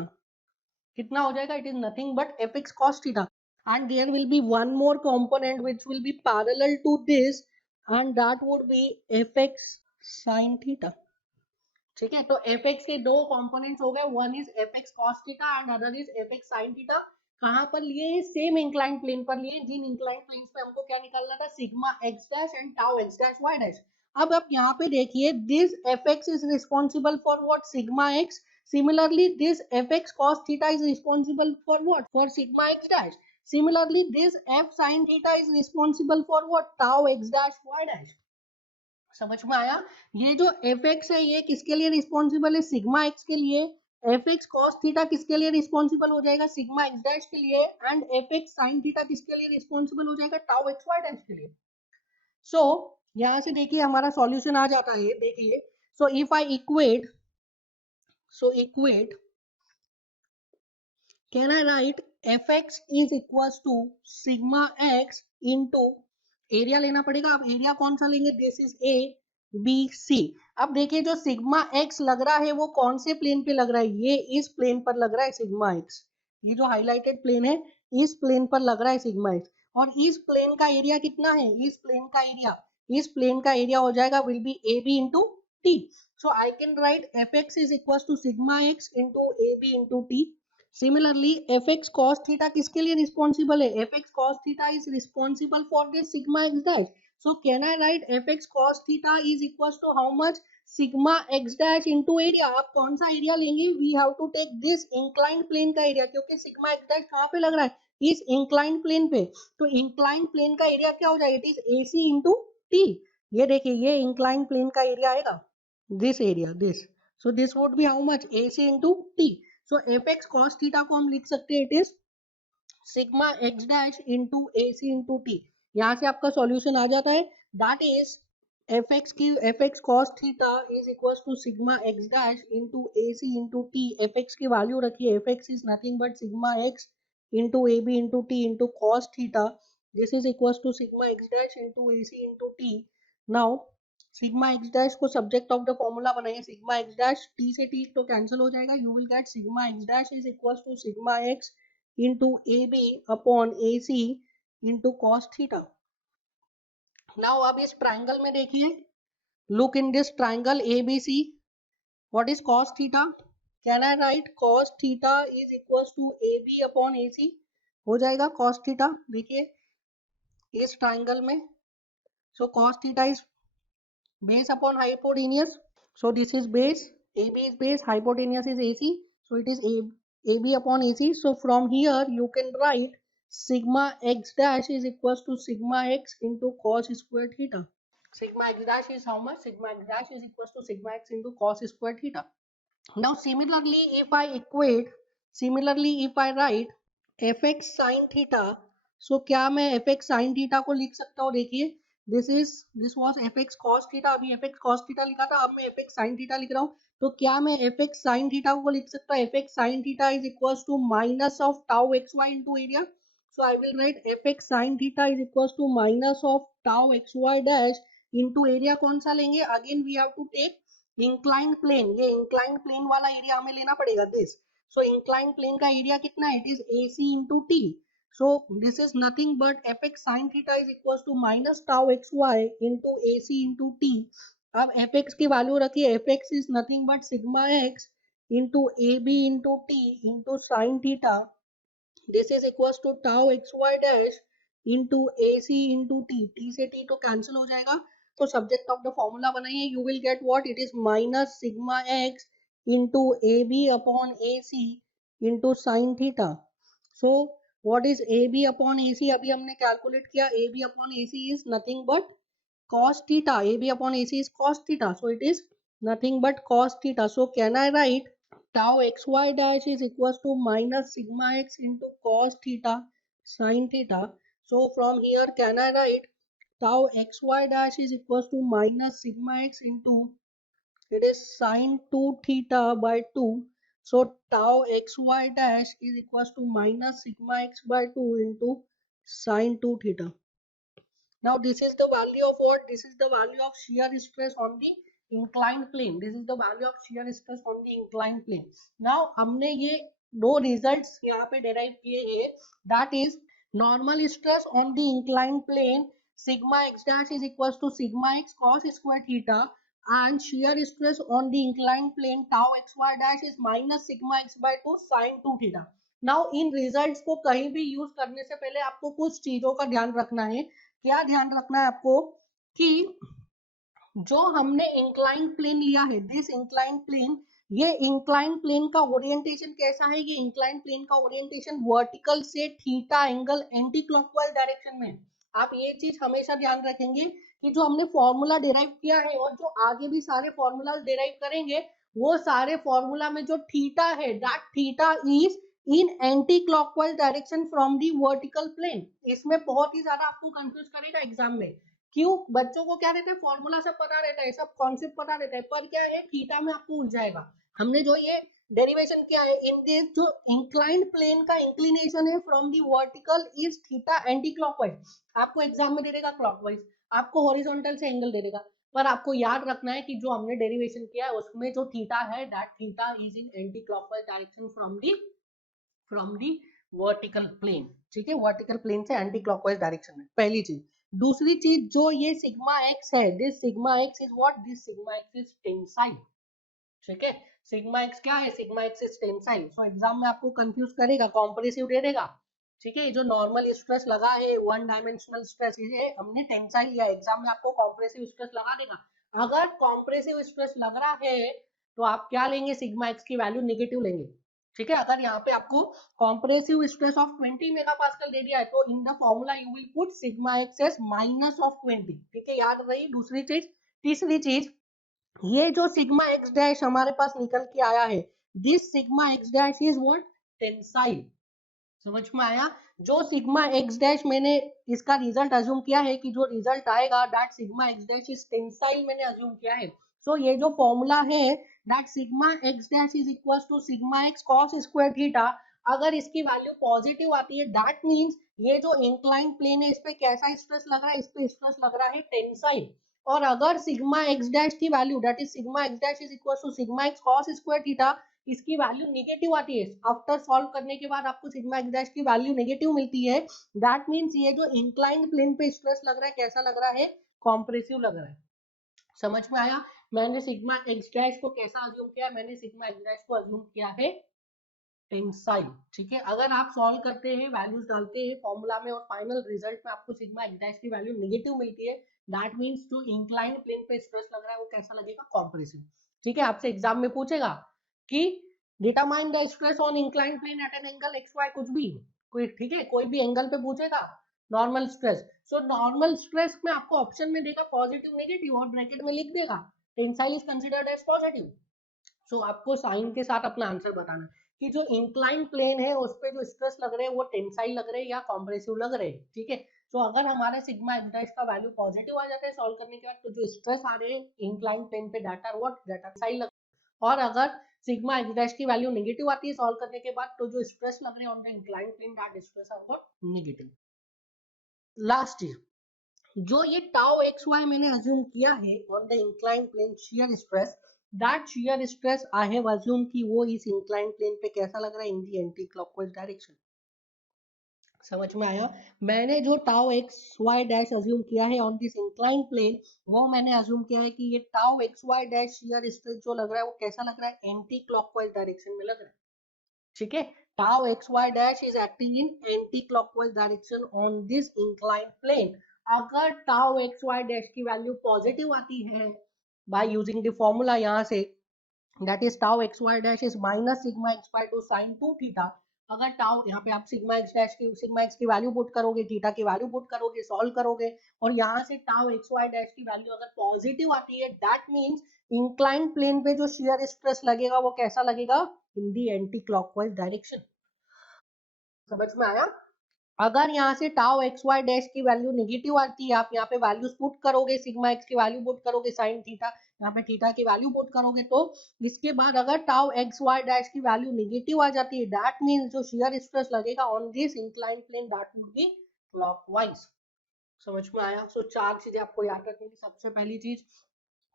कितना हो जाएगा, it is nothing but fx cos theta, and there will be one more component which will be parallel to this, and that would be fx sin theta. ठीक है, तो fx के दो components हो गए, one is fx cos theta and other is fx sin theta. कहां पर लिए, सेम इंक्लाइन प्लेन पर लिए, जिन इंक्लाइन प्लेन्स पे हमको क्या निकालना था, sigma x dash and tau x dash y dash. अब आप यहाँ पे देखिए, this fx is responsible for what, sigma x. Similarly, this fx cos theta is responsible for what? For sigma x dash. Similarly, this f sin theta is responsible for what? Tau x dash y dash. समझ में आया. ये जो fx है ये किसके लिए responsible है, सिग्मा x के लिए. fx cos थीटा किसके लिए रिस्पॉन्सिबल हो जाएगा, सिग्मा x डैश के लिए. एंड fx sin थीटा किसके लिए रिस्पॉन्सिबल हो जाएगा, टाउ x y डैश के लिए. सो यहाँ से देखिए हमारा सॉल्यूशन आ जाता है. देखिए, so if I equate, can I write fx is equals to sigma x into area लेना पड़ेगा. अब एरिया कौन सा लेंगे, this is A B C. अब देखिए जो सिग्मा एक्स लग रहा है वो कौन से प्लेन पे लग रहा है, ये इस प्लेन पर लग रहा है सिग्मा एक्स. ये जो हाईलाइटेड प्लेन है इस प्लेन पर लग रहा है सिग्मा एक्स. और इस प्लेन का एरिया कितना है, इस प्लेन का एरिया हो जाएगा will be A B into T. So I can write F x is equal to sigma x into A B into T. Similarly, fx cos theta किसके लिए रिस्पॉन्सिबल है, fx cos theta is responsible for this sigma x dash. So can I write fx cos theta is equals to how much? Sigma x dash into area. आप कौन सा area लेंगे? We have to take this inclined plane का area, क्योंकि sigma x dash कहाँ पे लग रहा है? इस inclined plane पे. तो inclined plane का एरिया क्या हो जाएगा? It is AC into T. ये देखिए, ये inclined plane का एरिया आएगा, this area, this. So this would be how much? AC into T. So fx cos theta को हम लिख सकते हैं, it is sigma x dash into A C into T. यहाँ से आपका सॉल्यूशन आ जाता है. That is F x cos theta is equal to sigma x dash into A C into T. F x की वैल्यू रखिए, F x is nothing but sigma x into A B into T into cos theta. This is equal to sigma x dash into A C into T. Now sigma x dash को subject of the formula बनाइए. Sigma x dash T से T तो cancel हो जाएगा. You will get sigma x dash is equal to sigma x into AB upon AC into cos theta. Now अब इस triangle में देखिए, look in this triangle ABC. What is cos theta? Can I write cos theta is equals to AB upon AC? हो जाएगा cos theta. देखिए इस triangle में, so cos theta is base upon hypotenuse. So this is base, AB is base, hypotenuse is AC. So it is AB upon AC. So from here you can write sigma x dash is equals to sigma x into cos square theta. Sigma x dash is how much? Sigma x dash is equals to sigma x into cos square theta. Now similarly if I write fx sin theta, so क्या मैं fx sin theta को लिख सकता हूँ? देखिए this was fx cos theta, अभी fx cos theta लिखा था, अब मैं fx sin theta लिख रहा हूँ. तो क्या मैं fx sin theta को लिख सकता हूँ? fx sin theta is equals to minus of tau xy into area. So I will write fx sin theta is equals to minus of tau xy dash into area. कौन सा लेंगे? Again we have to take inclined plane. ये inclined plane वाला area हमें लेना पड़ेगा, this. So inclined plane का area कितना है? It is AC into T. So this is nothing but fx sin theta is equals to minus tau xy into AC into t. अब fx की value रखिए, fx is nothing but sigma x into AB into t into sin theta. This is equals to tau xy dash into AC into t. t से t तो cancel हो जाएगा. तो subject of the formula बनाइए. You will get what? It is minus sigma x into A B upon A C into sine theta. So what is A B upon A C? अभी हमने calculate किया. A B upon A C is nothing but cos theta. A b upon AC is cos theta, so it is nothing but cos theta. So can I write tau xy dash is equals to minus sigma x into cos theta sin theta? So from here can I write tau xy dash is equals to minus sigma x into, it is sin 2 theta by 2. So tau xy dash is equals to minus sigma x by 2 into sin 2 theta. Now this is the value of what? This is the value of shear stress on the inclined plane. This is the value of shear stress on the inclined plane. Now हमने ये दो results यहाँ पे derive किए हैं. That is normal stress on the inclined plane sigma x dash is equals to sigma x cos square theta, and shear stress on the inclined plane tau xy dash is minus sigma x by 2 sin 2 theta. Now in results को कहीं भी use करने से पहले आपको कुछ चीजों का ध्यान रखना है. क्या ध्यान रखना है आपको? कि जो हमने इंक्लाइन प्लेन लिया है, दिस इंक्लाइन प्लेन, ये इंक्लाइन प्लेन का ओरिएंटेशन कैसा है? ये इंक्लाइन प्लेन का ओरिएंटेशन वर्टिकल से theta angle anti clockwise direction में. आप ये चीज हमेशा ध्यान रखेंगे कि जो हमने फॉर्मूला डिराइव किया है और जो आगे भी सारे फॉर्मूला डिराइव करेंगे, वो सारे फॉर्मूला में जो थीटा है, that theta is in anti clockwise direction from the vertical plane. इसमें बहुत ही ज्यादा आपको कंफ्यूज करेगा एग्जाम में. क्यों? बच्चों को क्या रहता है? फॉर्मूला सब पता रहता है, सब कॉन्सेप्ट पता रहता है, पर क्या है, थीटा में आपको उलझाएगा. हमने जो ये डेरिवेशन किया है, इन दिस जो इंक्लाइंड प्लेन का इंक्लिनेशन है from the vertical is theta anti clockwise. आपको एग्जाम में दे देगा क्लॉकवाइज, आपको हॉरिजॉन्टल से एंगल दे देगा, पर आपको याद रखना है कि जो हमने डेरिवेशन किया है उसमें जो थीटा है, that theta is in anti clockwise direction from the vertical plane. ठीक है, वर्टिकल प्लेन से एंटी क्लॉकवाइज डायरेक्शन में. पहली चीज. दूसरी चीज, जो ये सिग्मा एक्स है, this sigma x is what? This sigma x is tensile. ठीक है, सिग्मा एक्स क्या है? Sigma x is tensile. So exam में आपको कंफ्यूज करेगा, कॉम्प्रेसिव दे देगा. ठीक है, जो नॉर्मल स्ट्रेस लगा है, वन डायमेंशनल स्ट्रेस, ये हमने टेंसाइल लिया, एग्जाम में आपको कॉम्प्रेसिव स्ट्रेस लगा देगा। अगर कॉम्प्रेसिव स्ट्रेस लग रहा है तो आप क्या लेंगे, सिग्मा एक्स की वैल्यू नेगेटिव लेंगे। ठीक है, अगर यहाँ पे आपको कॉम्प्रेसिव स्ट्रेस ऑफ 20 मेगापास्कल दे दिया है तो in the formula you will put sigma x as minus of 20। ठीक है, याद रही दूसरी चीज। तीसरी चीज, ये जो सिग्मा एक्स डैश हमारे पास निकल के आया है, this sigma x dash is what, tensile. समझ में आया। जो सिग्मा एक्स डैश मैंने इसका रिजल्ट अज्यूम किया है कि जो रिजल्ट आएगा that sigma x dash is tensile, मैंने अज्यूम किया है। सो ये जो फॉर्मूला है that sigma x dash is equal to sigma x cos square theta, अगर इसकी वैल्यू पॉजिटिव आती है दैट मींस ये जो इंक्लाइन प्लेन है इस पे कैसा स्ट्रेस लग रहा है, इस पे स्ट्रेस लग रहा है टेंसाइल। और अगर सिग्मा एक्स डैश की value that is sigma x dash is equal to sigma x cos square theta, इसकी वैल्यू नेगेटिव आती है, आफ्टर सॉल्व करने के बाद आपको सिग्मा एक्स डैश की वैल्यू नेगेटिव मिलती है, दैट मींस ये जो इंक्लाइंड प्लेन पे स्ट्रेस लग रहा है कैसा लग रहा है, कॉम्प्रेसिव लग रहा है। समझ में आया। मैंने सिग्मा एक्स डैश को कैसा अज्यूम किया, मैंने सिग्मा एक्स डैश को अज्यूम किया है टेंसाइल। ठीक है, अगर आप सॉल्व करते हैं, वैल्यूज डालते हैं फॉर्मूला में और फाइनल रिजल्ट में आपको सिग्मा एक्स डैश की वैल्यू नेगेटिव मिलती है, दैट मींस जो इंक्लाइंड प्लेन पे स्ट्रेस लग रहा है वो कैसा लगेगा, कॉम्प्रेसिव। ठीक है, आपसे एग्जाम में पूछेगा कि determine the stress on inclined plane at an angle x y, कुछ भी कोई, ठीक है, कोई भी एंगल पे पूछेगा normal stress. So normal stress में आपको ऑप्शन में देगा पॉजिटिव नेगेटिव और ब्रैकेट में लिख देगा tensile is considered as positive. So आपको साइन के साथ अपना आंसर बताना है कि जो इंक्लाइन प्लेन है उस पे जो स्ट्रेस लग रहे हैं वो टेंसाइल लग रहे हैं या कॉम्प्रेसिव लग रहे हैं। ठीक है, तो अगर हमारे सिग्मा एक्स डैश का वैल्यू पॉजिटिव आ जाता है सॉल्व करने के बाद, तो जो स्ट्रेस आ रहे हैं इंक्लाइन प्लेन पे डाटा व्हाट, डाटा टेंसाइल लग, और अगर सिग्मा एक्स डैश की वैल्यू नेगेटिव आती है सॉल्व करने के बाद, तो जो स्ट्रेस लग रहे हैं on the incline plane that stress are what, negative. Last चीज, जो ये टाउ एक्स वाई मैंने अज्यूम किया है on the incline plane shear stress, that shear stress I have assume कि वो इस इंक्लाइन प्लेन पे कैसा लग रहा है, in the anti clockwise direction. समझ में आया। मैंने जो tau x y dash assume किया है ऑन दिस इंक्लाइन प्लेन, वो मैंने अज्यूम किया है कि ये tau x y dash shear stress जो लग रहा है वो कैसा लग रहा है, एंटी क्लॉकवाइज डायरेक्शन में लग रहा है। ठीक है, tau xy dash is acting in anti-clockwise direction on this inclined plane। अगर tau xy dash की वैल्यू पॉजिटिव आती है by using the formula यहाँ से, that is tau xy dash is minus sigma x by 2 sin 2 theta। अगर tau यहाँ पे आप सिग्मा एक्स की वैल्यू पुट करोगे, थीटा की वैल्यू पुट करोगे, सॉल्व करोगे, और यहाँ से टाउ एक्स वाई डैश की वैल्यू अगर पॉजिटिव आती है दैट मींस इंक्लाइंड प्लेन पे जो शियर स्ट्रेस लगेगा वो कैसा लगेगा, इन दी एंटी क्लॉकवाइज डायरेक्शन। समझ में आया। अगर यहाँ से टाउ एक्स वाई डैश की वैल्यू नेगेटिव आती है, आप यहाँ पे वैल्यूज पुट करोगे, सिग्मा एक्स की वैल्यू पुट करोगे, साइन थीटा, यहाँ पे थीटा की वैल्यू पुट करोगे, तो इसके बाद अगर टाउ एक्स वाई डैश की वैल्यू नेगेटिव आ जाती है दैट मींस जो शियर स्ट्रेस लगेगा on this incline plane that would be clockwise. समझ में आया। सो चार चीजें आपको याद रखनी है। सबसे पहली चीज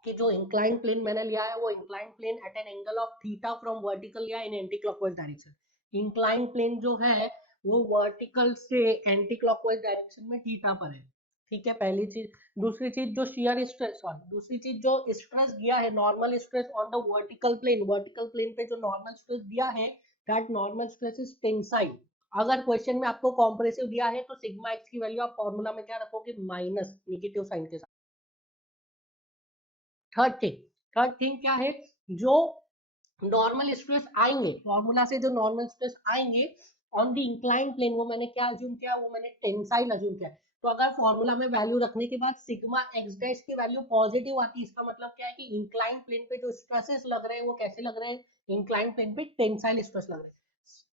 कि जो इंक्लाइन प्लेन मैंने लिया है वो incline plane at an angle of theta from vertical या in anti clockwise direction. Incline plane जो है वो वर्टिकल से एंटी क्लॉकवाइज डायरेक्शन में थीटा पर है। ठीक है, पहली चीज। दूसरी चीज जो शियर स्ट्रेस, दूसरी चीज जो स्ट्रेस दिया है normal stress on the vertical plane पे जो नॉर्मल स्ट्रेस दिया है that normal stress is tensile. अगर क्वेश्चन में आपको कॉम्प्रेसिव दिया है तो सिग्मा एक्स की वैल्यू आप फॉर्मूला में क्या रखोगे, माइनस नेगेटिव साइन के साथ। थर्ड थिंग क्या है, जो नॉर्मल स्ट्रेस आएंगे फॉर्मूला से, जो नॉर्मल स्ट्रेस आएंगे ऑन द इंक्लाइन प्लेन, वो मैंने क्या अज्यूम किया, वो मैंने टेंसाइल अज्यूम किया। तो अगर फॉर्मूला में वैल्यू रखने के बाद सिग्मा एक्स डैश की वैल्यू पॉजिटिव आती है, इसका मतलब क्या है कि इंक्लाइन प्लेन पे जो स्ट्रेसेस लग रहे हैं वो कैसे लग रहे हैं, इंक्लाइन प्लेन पे टेंसाइल स्ट्रेस लग रहे हैं।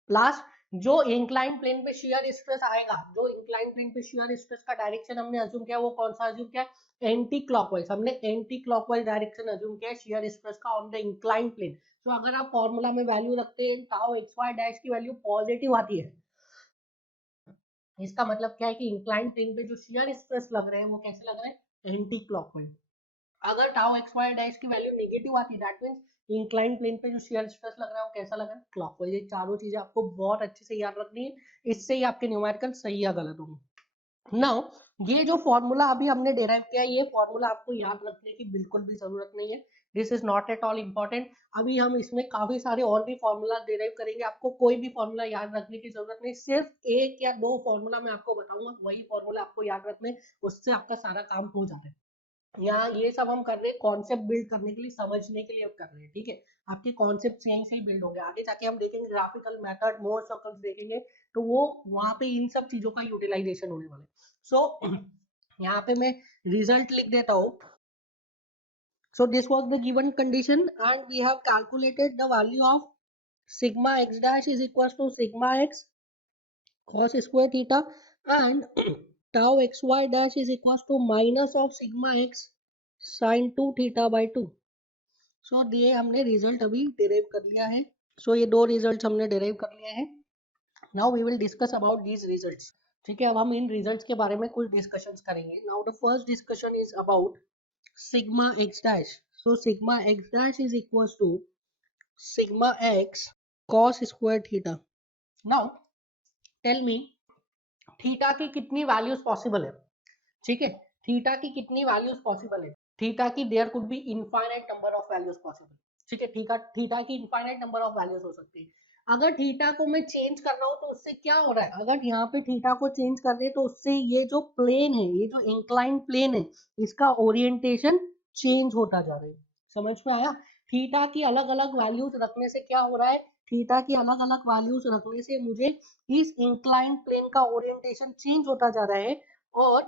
लास्ट, जो इंक्लाइन प्लेन पे शियर स्ट्रेस आएगा, जो इंक्लाइन प्लेन पे शियर स्ट्रेस का डायरेक्शन हमने अज्यूम किया वो कौन सा अज्यूम किया, एंटी क्लॉकवाइज। हमने एंटी क्लॉकवाइज डायरेक्शन अज्यूम किया शियर स्ट्रेस का ऑन द इंक्लाइन प्लेन। तो अगर आप फॉर्मूला में वैल्यू रखते हैं टाउ एक्स वाई डैश की वैल्यू पॉजिटिव आती है, इसका मतलब क्या है कि इंक्लाइन प्लेन पे जो शियर स्ट्रेस लग रहे हैं वो कैसे लग रहे हैं, एंटी क्लॉकवाइज। अगर टाउ एक्स वाई डैश की वैल्यू नेगेटिव आती है दैट मींस इंक्लाइन प्लेन पे जो शियर स्ट्रेस लग रहा है वो कैसा लग रहा है, क्लॉकवाइज। ये चारों चीजें आपको बहुत अच्छे से याद रखनी है, इससे ही आपके न्यूमेरिकल सही या गलत होंगे। नाउ ये जो फॉर्मूला अभी हमने डेराइव किया है, ये फॉर्मूला आपको याद रखने की बिल्कुल भी जरूरत नहीं है, this is not at all important. अभी हम इसमें काफी सारे और भी फॉर्मूला डेराइव करेंगे, आपको कोई भी फॉर्मूला याद रखने की जरूरत नहीं, सिर्फ एक या दो फॉर्मूला मैं आपको बताऊंगा, वही फॉर्मूला आपको याद रखने, उससे आपका सारा काम हो जाता है। यहाँ ये सब हम कर रहे हैं कॉन्सेप्ट बिल्ड करने के लिए, समझने के लिए कर रहे हैं, ठीक है। आपके कॉन्सेप्ट यहीं से ही बिल्ड होंगे, आगे जाके हम देखेंगे ग्राफिकल मेथड, मोर सर्कल्स देखेंगे, तो वो वहां पे इन सब चीजों का यूटिलाइजेशन होने वाला है। सो यहाँ पे मैं रिजल्ट लिख देता हूँ। So this was the given condition and we have calculated the value of sigma x dash is equals to sigma x cos square theta and tau xy dash is equals to minus of sigma x sin 2 theta by 2. So ये हमने result अभी derive कर लिया है। So ये दो result हमने derive कर लिए हैं। Now we will discuss about these results. ठीक है, अब हम इन रिजल्ट्स के बारे में कुछ डिस्कशंस करेंगे। Now the first discussion is about sigma x dash. So sigma x dash is equals to sigma x cos square theta. Now tell me theta की कितनी वैल्यूज पॉसिबल है, ठीक है, थीटा की कितनी वैल्यूज पॉसिबल है, theta की there could be infinite number of values possible, ठीक है, थीटा की इनफाइनाइट नंबर ऑफ वैल्यूज हो सकती है। अगर थीटा को मैं चेंज कर रहा हूँ तो उससे क्या हो रहा है, अगर यहाँ पे थीटा को चेंज कर रहे तो उससे ये जो प्लेन है, ये जो इंक्लाइन प्लेन है, इसका ओरिएंटेशन चेंज होता जा रहा है। समझ में आया? थीटा की अलग अलग वैल्यूज रखने से क्या हो रहा है, थीटा की अलग अलग वैल्यूज रखने से मुझे इस इंक्लाइन प्लेन का ओरिएंटेशन चेंज होता जा रहा है। और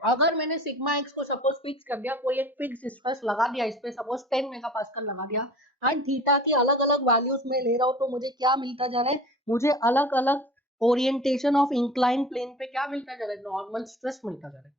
अगर मैंने सिग्मा एक्स को सपोज फिक्स कर दिया, कोई एक फिक्स स्ट्रेस लगा दिया इस पे, सपोज 10 मेगापास्कल लगा दिया, एंड थीटा की अलग अलग वैल्यूज में ले रहा हूँ, तो मुझे क्या मिलता जा रहा है, मुझे अलग अलग ओरिएंटेशन ऑफ इंक्लाइन प्लेन पे क्या मिलता जा रहा है, नॉर्मल स्ट्रेस मिलता जा रहा है।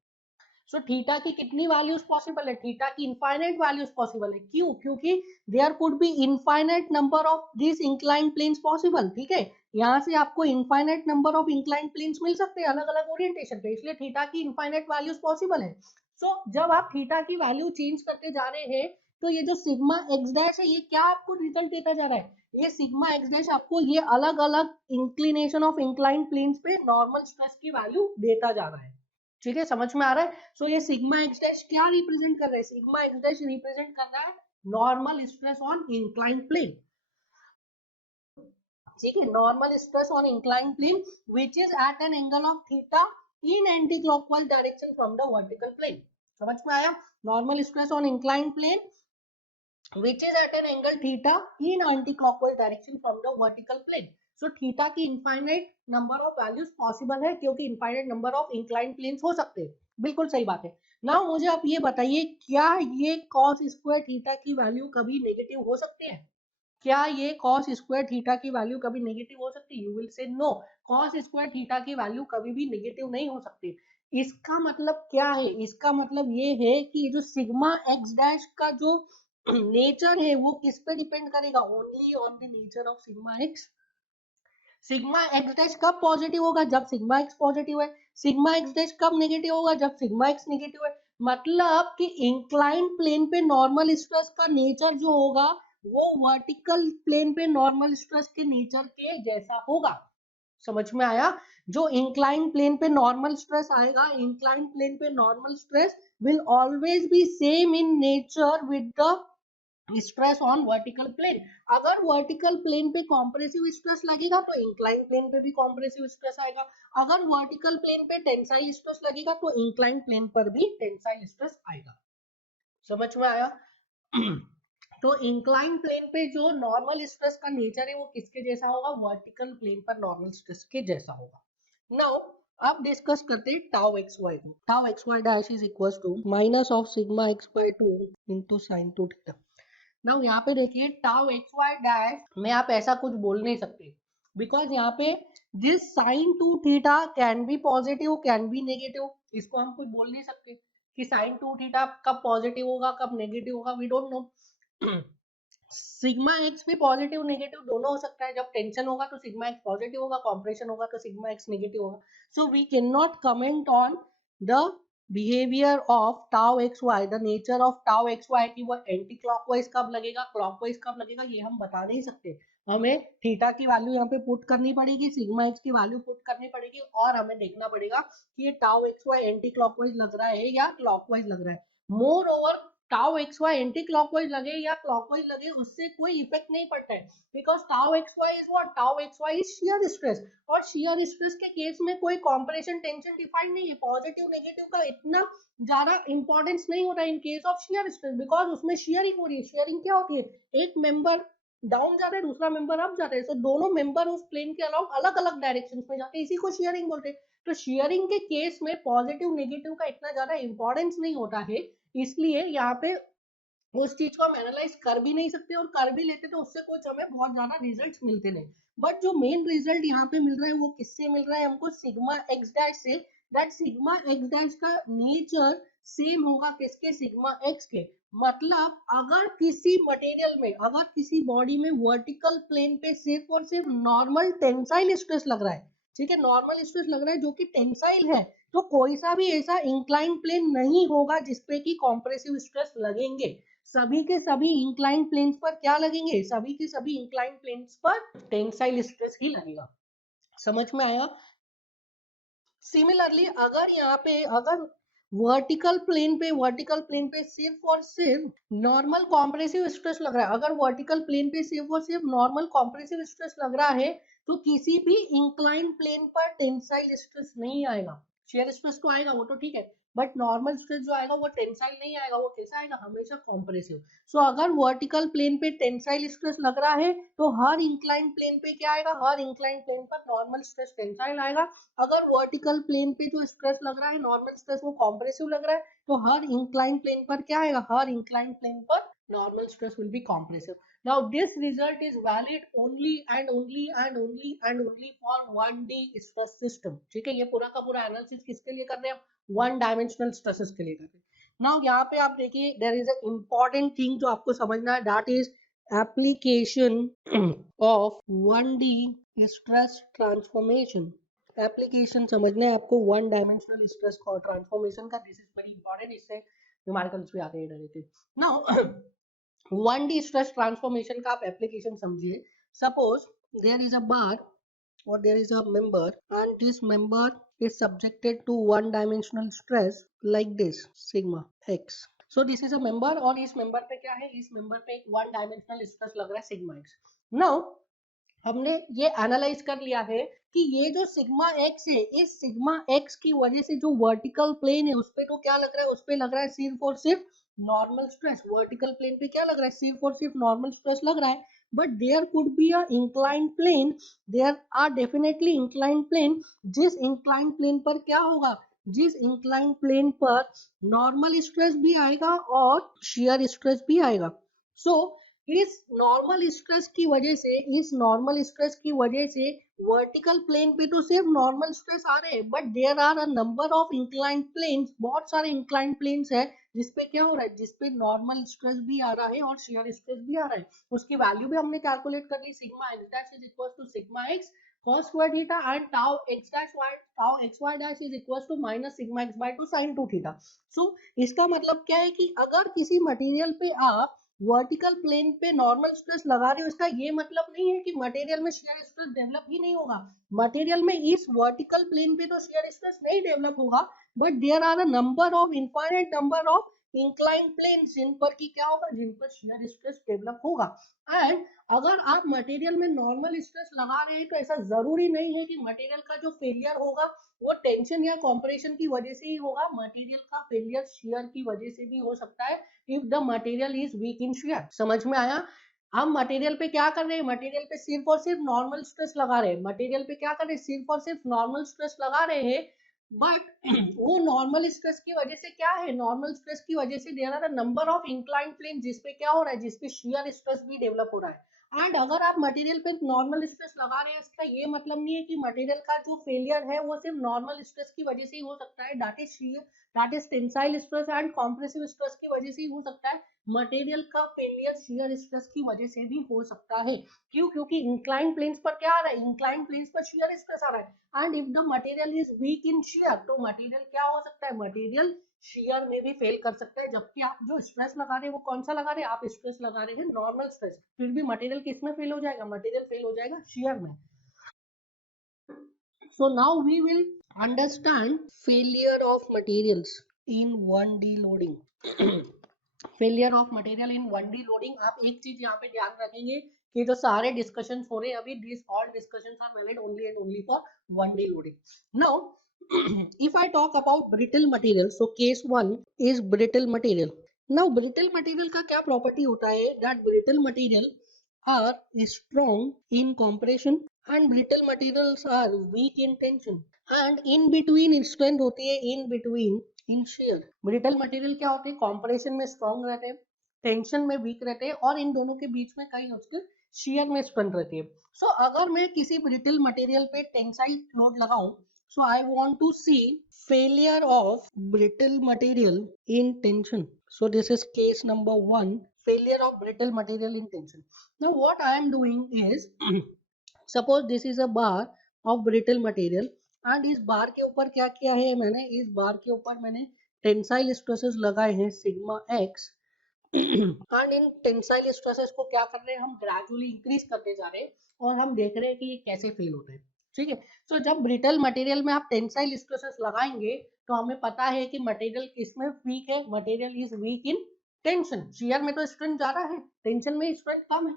सो थीटा की कितनी वैल्यूज पॉसिबल है, थीटा की इनफाइनाइट वैल्यूज पॉसिबल है, क्यों, क्योंकि there could be infinite number of this incline planes possible, ठीक है, यहाँ से आपको infinite number of incline planes मिल सकते हैं अलग अलग ओरिएंटेशन पे, इसलिए थीटा की इनफाइनाइट वैल्यूज पॉसिबल है। सो जब आप थीटा की वैल्यू चेंज करते जा रहे हैं, तो ये जो सिग्मा एक्स डैश है, ये क्या आपको रिजल्ट देता जा रहा है, ये सिग्मा एक्स डैश आपको ये अलग अलग इंक्लिनेशन ऑफ इंक्लाइन प्लेन्स पे नॉर्मल स्ट्रेस की वैल्यू देता जा रहा है, ठीक है, समझ में आ रहा है? सो ये सिग्मा एक्स डैश क्या रिप्रेजेंट कर रहा है, सिग्मा एक्स डैश रिप्रेजेंट कर रहा है normal stress on incline plane, ठीक है, normal stress on incline plane which is at an angle of theta in anti clockwise direction from the vertical plane. समझ में आया? Normal stress on incline plane which is at an angle theta in anti-clockwise direction from the vertical plane. So theta की infinite number of values possible है, क्योंकि infinite number of inclined planes हो सकते हैं, बिल्कुल सही बात है। Now मुझे आप ये बताइए, क्या ये cos स्क्वायर थीटा की वैल्यू कभी नेगेटिव हो सकती है, क्या ये cos स्क्वायर थीटा की वैल्यू कभी नेगेटिव हो सकती है? You will say no, cos square theta की वैल्यू कभी भी नेगेटिव नहीं हो सकती। इसका मतलब क्या है, इसका मतलब ये है कि जो सिग्मा एक्स डैश का जो नेचर है वो किस पे डिपेंड करेगा, only on the nature of sigma x. Sigma x dash कब पॉजिटिव होगा, जब सिग्मा एक्स पॉजिटिव है, सिग्मा एक्स डैश कब नेगेटिव होगा, जब सिग्मा एक्स नेगेटिव है। मतलब कि इंक्लाइन प्लेन पे नॉर्मल स्ट्रेस का नेचर जो होगा वो वर्टिकल प्लेन पे नॉर्मल स्ट्रेस के नेचर के जैसा होगा। समझ में आया? जो इंक्लाइन प्लेन पे नॉर्मल स्ट्रेस आएगा, इंक्लाइन प्लेन पे normal stress will always be same in nature with the stress on vertical plane. अगर वर्टिकल प्लेन पे कॉम्प्रेसिव स्ट्रेस लगेगा तो इंक्लाइन प्लेन पे भी कॉम्प्रेसिव स्ट्रेस आएगा, अगर वर्टिकल प्लेन पे टेंसाइल स्ट्रेस लगेगा तो इंक्लाइन प्लेन पर भी टेंसाइल स्ट्रेस आएगा। समझ में आया? तो इंक्लाइन प्लेन पे जो नॉर्मल स्ट्रेस का नेचर है वो किसके जैसा होगा, वर्टिकल प्लेन पर नॉर्मल स्ट्रेस के जैसा होगा। नाउ अब डिस्कस करते हैं टाउ एक्स वाई को। Tau x y dash is equal to minus of sigma x by 2 into sine 2 theta. Now यहाँ पे देखिए टाउ एक्स वाई डैश में आप ऐसा कुछ बोल नहीं सकते, बिकॉज यहाँ पे this sine 2 theta can be positive can be negative, इसको हम कुछ बोल नहीं सकते कि साइन 2 थीटा कब पॉजिटिव होगा कब नेगेटिव होगा, we don't know. Sigma x भी पॉजिटिव नेगेटिव दोनों हो सकता है, जब टेंशन होगा तो सिग्मा एक्स पॉजिटिव होगा, कॉम्प्रेशन होगा तो सिग्मा एक्स नेगेटिव होगा। So we can not comment on the behaviour of tau x y, the nature of tau x y, कि वो एंटी क्लॉकवाइज कब लगेगा क्लॉकवाइज कब लगेगा, ये हम बता नहीं सकते। हमें थीटा की वैल्यू यहाँ पे पुट करनी पड़ेगी, सिग्मा एक्स की वैल्यू पुट करनी पड़ेगी, और हमें देखना पड़ेगा कि ये tau x Y anti clockwise लग रहा है या क्लॉकवाइज लग रहा है। More over tau x Y anti clockwise लगे या क्लॉकवाइज लगे उससे कोई इफेक्ट नहीं पड़ता है, because tau x y is what, tau x y is shear stress, और शियर स्ट्रेस के केस में कोई कॉम्प्रेशन टेंशन डिफाइंड नहीं है, पॉजिटिव नेगेटिव का इतना ज्यादा इंपॉर्टेंस नहीं होता इन case of shear stress, because उसमें शियरिंग हो रही है। शियरिंग क्या होती है, एक मेंबर डाउन जाता है दूसरा मेंबर अप जाता है, तो दोनों मेंबर उस प्लेन के अलाउंग अलग अलग डायरेक्शन में जाते हैं, इसी को शियरिंग बोलते हैं। तो शियरिंग के केस में पॉजिटिव नेगेटिव का इतना ज्यादा इंपॉर्टेंस नहीं होता है, इसलिए यहाँ पे उस चीज को हम एनालाइज कर भी नहीं सकते, और कर भी लेते तो उससे कुछ हमें बहुत ज्यादा रिजल्ट्स मिलते नहीं। बट जो मेन रिजल्ट यहाँ पे मिल रहा है वो किससे मिल रहा है हमको, सिग्मा एक्स डैश से। दैट सिग्मा एक्स डैश का नेचर सेम होगा किसके, सिग्मा एक्स के। मतलब अगर किसी मटेरियल में, अगर किसी बॉडी में वर्टिकल प्लेन पे सिर्फ और सिर्फ नॉर्मल टेंसाइल स्ट्रेस लग रहा है, ठीक है, नॉर्मल स्ट्रेस लग रहा है जो कि टेंसाइल है, तो कोई सा भी ऐसा इंक्लाइन प्लेन नहीं होगा जिसपे कि कॉम्प्रेसिव स्ट्रेस लगेंगे। सभी के सभी इंक्लाइन प्लेन्स पर क्या लगेंगे, सभी के सभी इंक्लाइन प्लेन्स पर टेंसाइल स्ट्रेस ही लगेगा। समझ में आया। सिमिलरली अगर यहाँ पे, अगर वर्टिकल प्लेन पे सिर्फ और सिर्फ नॉर्मल कॉम्प्रेसिव स्ट्रेस लग रहा है, अगर वर्टिकल प्लेन पे सिर्फ और सिर्फ नॉर्मल कॉम्प्रेसिव स्ट्रेस लग रहा है, तो किसी भी इंक्लाइन प्लेन पर टेंसाइल स्ट्रेस नहीं आएगा। शेयर स्ट्रेस तो आएगा, वो तो ठीक है, बट नॉर्मल स्ट्रेस जो आएगा वो टेंसाइल नहीं आएगा, वो कैसा आएगा, हमेशा कॉम्प्रेसिव। सो अगर वर्टिकल प्लेन पे टेंसाइल स्ट्रेस लग रहा है, तो हर इंक्लाइन प्लेन पे क्या आएगा, हर इंक्लाइन प्लेन पर नॉर्मल स्ट्रेस टेंसाइल आएगा। अगर वर्टिकल प्लेन पे जो स्ट्रेस लग रहा है नॉर्मल स्ट्रेस वो कॉम्प्रेसिव लग रहा है, तो हर इंक्लाइन प्लेन पर क्या आएगा, हर इंक्लाइन प्लेन पर normal stress will be compressive. Now this result is valid only and only and only and only for 1D stress system. ठीक है, ये पूरा का पूरा एनालिसिस किसके लिए कर रहे हैं, वन डायमेंशनल स्ट्रेसेस के लिए कर रहे हैं। नाउ यहाँ पे आप देखिए there is a important thing जो आपको समझना है, that is application of 1D stress transformation. Application समझना है आपको वन डायमेंशनल स्ट्रेस ट्रांसफॉर्मेशन का, दिस इज वेरी इंपॉर्टेंट, इससे न्यूमेरिकल्स भी आते हैं directly. Now 1D stress transformation का आप एप्लीकेशन समझिए। Suppose there is a bar or there is a member and this member is subjected to one dimensional stress like this sigma x. So this is a member और इस member पे क्या है, इस member पे एक one dimensional stress लग रहा है sigma x. Now हमने ये एनालाइज कर लिया है कि ये जो सिग्मा एक्स है, इस सिग्मा एक्स की वजह से जो वर्टिकल प्लेन है उस पे तो क्या लग रहा है, उस पे लग रहा है सिर्फ और सिर्फ नॉर्मल स्ट्रेस। वर्टिकल प्लेन पे क्या लग रहा है, सिर्फ और सिर्फ नॉर्मल स्ट्रेस लग रहा है। But there could be a incline plane, there are definitely incline plane, जिस इंक्लाइन प्लेन पर क्या होगा, जिस इंक्लाइन प्लेन पर नॉर्मल स्ट्रेस भी आएगा और शियर स्ट्रेस भी आएगा। सो इस नॉर्मल स्ट्रेस की वजह से, इस नॉर्मल स्ट्रेस की वजह से वर्टिकल प्लेन पे तो सिर्फ नॉर्मल स्ट्रेस आ रहे हैं, but there are a number of inclined planes, बहुत सारे इंक्लाइंड प्लेन्स है जिसपे क्या हो रहा है, जिसपे नॉर्मल स्ट्रेस भी आ रहा है और शियर स्ट्रेस भी आ रहा है। उसकी वैल्यू भी हमने कैलकुलेट कर ली, sigma x dash is equal to sigma x cos square theta and tau x dash y, tau xy dash is equals to minus sigma x by 2 sin 2 theta. So इसका मतलब क्या है कि अगर किसी मटेरियल पे आप वर्टिकल प्लेन पे नॉर्मल स्ट्रेस लगा रहे हो, इसका ये मतलब नहीं है कि मटेरियल में शियर स्ट्रेस डेवलप ही नहीं होगा। मटेरियल में इस वर्टिकल प्लेन पे तो शियर स्ट्रेस नहीं डेवलप होगा, but there are a number of infinite number of incline plane जिन पर की क्या होगा, जिन पर शियर स्ट्रेस डेवलप होगा। एंड अगर आप मटेरियल में नॉर्मल स्ट्रेस लगा रहे हैं तो ऐसा जरूरी नहीं है कि मटेरियल का जो फेलियर होगा वो टेंशन या कॉम्प्रेशन की वजह से ही होगा, मटेरियल का फेलियर शियर की वजह से भी हो सकता है if the material is weak in shear. समझ में आया। हम मटेरियल पे क्या कर रहे हैं, मटेरियल पे सिर्फ और सिर्फ नॉर्मल स्ट्रेस लगा रहे हैं, मटेरियल पे क्या कर रहे हैं, सिर्फ और सिर्फ नॉर्मल स्ट्रेस लगा रहे हैं। बट वो नॉर्मल स्ट्रेस की वजह से क्या है, नॉर्मल स्ट्रेस की वजह से there are a number of inclined plane जिसपे क्या हो रहा है, जिसपे शियर स्ट्रेस भी डेवलप हो रहा है। एंड अगर आप मटेरियल पे नॉर्मल स्ट्रेस लगा रहे हैं, इसका ये मतलब नहीं है कि मटेरियल का जो फेलियर है वो सिर्फ नॉर्मल स्ट्रेस की वजह से ही हो सकता है, that is tensile stress and compressive stress की वजह से ही हो सकता है। मटेरियल का फेलियर शियर स्ट्रेस की वजह से भी हो सकता है। क्यों, क्योंकि इंक्लाइन प्लेन्स पर क्या आ रहा है, इंक्लाइन प्लेन्स पर शियर स्ट्रेस आ रहा है। And if the material is weak in shear, तो मटेरियल क्या हो सकता है, मटेरियल शियर में भी फेल कर सकता है, जबकि आप जो स्ट्रेस लगा रहे हैं वो कौन सा लगा रहे हैं, आप स्ट्रेस लगा रहे हैं नॉर्मल स्ट्रेस, फिर भी मटेरियल किस में फेल हो जाएगा, मटेरियल फेल हो जाएगा शियर में। So now we will understand failure of materials in 1D loading. Failure of material in 1D loading. आप एक चीज यहाँ पे ध्यान रखेंगे कि जो सारे discussions हो रहे हैं अभी, these all discussions are valid only and only for 1D loading. Now if I talk about brittle material, so case 1 is brittle material. Now brittle material का क्या property होता है, that brittle material are strong in compression and brittle materials are weak in tension and in between strength होती है in between in shear. brittle material क्या होते हैं, compression में strong रहते हैं, tension में weak रहते हैं और इन दोनों के बीच में कहीं उसके shear में strength रहती है. So अगर मैं किसी brittle material पे tensile load लगाऊं, so I want to see failure of brittle material in tension. So this is case number 1, failure of brittle material in tension. Now what I am doing is suppose this is a bar of brittle material and इस बार के ऊपर क्या किया है मैंने, इस बार के ऊपर मैंने टेंसाइल स्ट्रेसेस लगाए हैं sigma x and in tensile stresses को क्या कर रहे हैं हम, ग्रेजुअली इंक्रीज करते जा रहे हैं और हम देख रहे हैं कि ये कैसे फेल होते हैं. ठीक है, सो जब ब्रिटल मटेरियल में आप टेंसाइल स्ट्रेसेस लगाएंगे तो हमें पता है कि मटेरियल किसमें वीक है, material is weak in tension. Shear में तो स्ट्रेंथ ज्यादा है, टेंशन में स्ट्रेंथ कम है.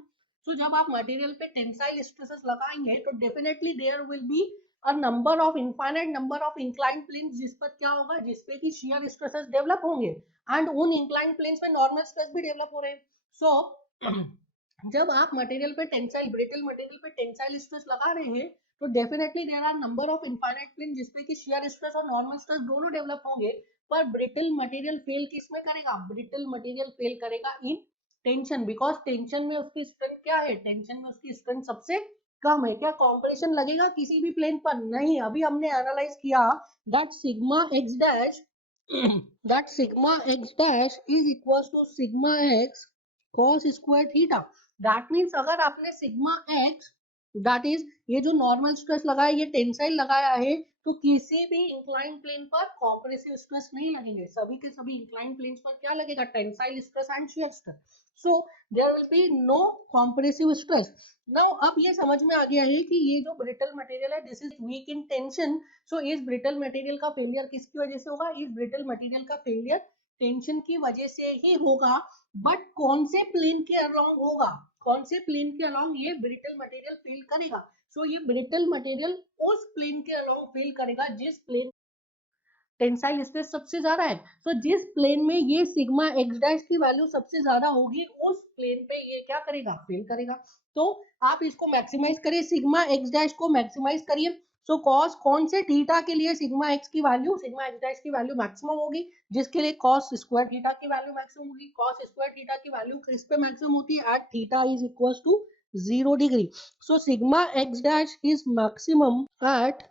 तो जब आप मटेरियल पे टेंसाइल स्ट्रेसेस लगाएंगे तो definitely there will be a number of infinite number of inclined planes जिस पर क्या होगा, जिसपे कि शियर स्ट्रेसेस डेवलप होंगे एंड उन इंक्लाइंड प्लेन्स में नॉर्मल स्ट्रेस भी डेवलप हो रहे हैं. सो जब आप मटेरियल पे टेंसाइल, ब्रिटल मटेरियल पे टेंसाइल स्ट्रेस लगा रहे हैं तो definitely there are number of infinite plane जिसपे कि शियर स्ट्रेस और नॉर्मल स्ट्रेस दोनों डेवलप होंगे. पर ब्रिटल मटेरियल फेल किस में करेगा, ब्रिटल मटेरियल फेल करेगा इन टेंशन, बिकॉज टेंशन में उसकी स्ट्रेंथ क्या है, टेंशन में उसकी स्ट्रेंथ सबसे कम है. क्या कॉम्प्रेशन लगेगा किसी भी प्लेन पर, नहीं. अभी हमने एनालाइज किया that sigma x dash is equal to sigma x cos square theta. That means अगर आपने सिग्मा एक्स दैट इज ये जो नॉर्मल स्ट्रेस लगाया, ये टेंसाइल लगाया है, तो किसी भी इंक्लाइन प्लेन पर कॉम्प्रेसिव स्ट्रेस नहीं लगेंगे, सभी के सभी इंक्लाइन प्लेन्स पर क्या लगेगा, tensile stress and shear stress. So there will be no compressive stress. Now अब ये समझ में आ गया है कि ये जो ब्रिटल मटेरियल है this is weak in tension. So इस ब्रिटल मटेरियल का फेलियर किसकी वजह से होगा, इस ब्रिटल मटेरियल का फेलियर टेंशन की वजह से ही होगा. बट कौन से प्लेन के अलोंग होगा, कौन से प्लेन के अलोंग ये ब्रिटल मटेरियल फेल करेगा. सो ये ब्रिटल मटेरियल उस प्लेन के अलोंग फेल करेगा जिस प्लेन टेंसाइल स्ट्रेस सबसे ज्यादा है. तो जिस प्लेन में ये सिग्मा एक्स डैश की वैल्यू सबसे ज्यादा होगी उस प्लेन पे ये क्या करेगा, फेल करेगा. तो आप इसको मैक्सिमाइज करिए, सिग्मा एक्स डैश को मैक्सिमाइज करिए. सो कॉस कौन से थीटा के लिए सिग्मा एक्स की वैल्यू, सिग्मा एक्स डैश की वैल्यू मैक्सिमम होगी, जिसके लिए कॉस स्क्वायर थीटा की वैल्यू मैक्सिमम होगी. कॉस स्क्वायर थीटा की वैल्यू किस पे मैक्सिमम होती है, at theta is equal to 0 degree. So sigma x dash is maximum at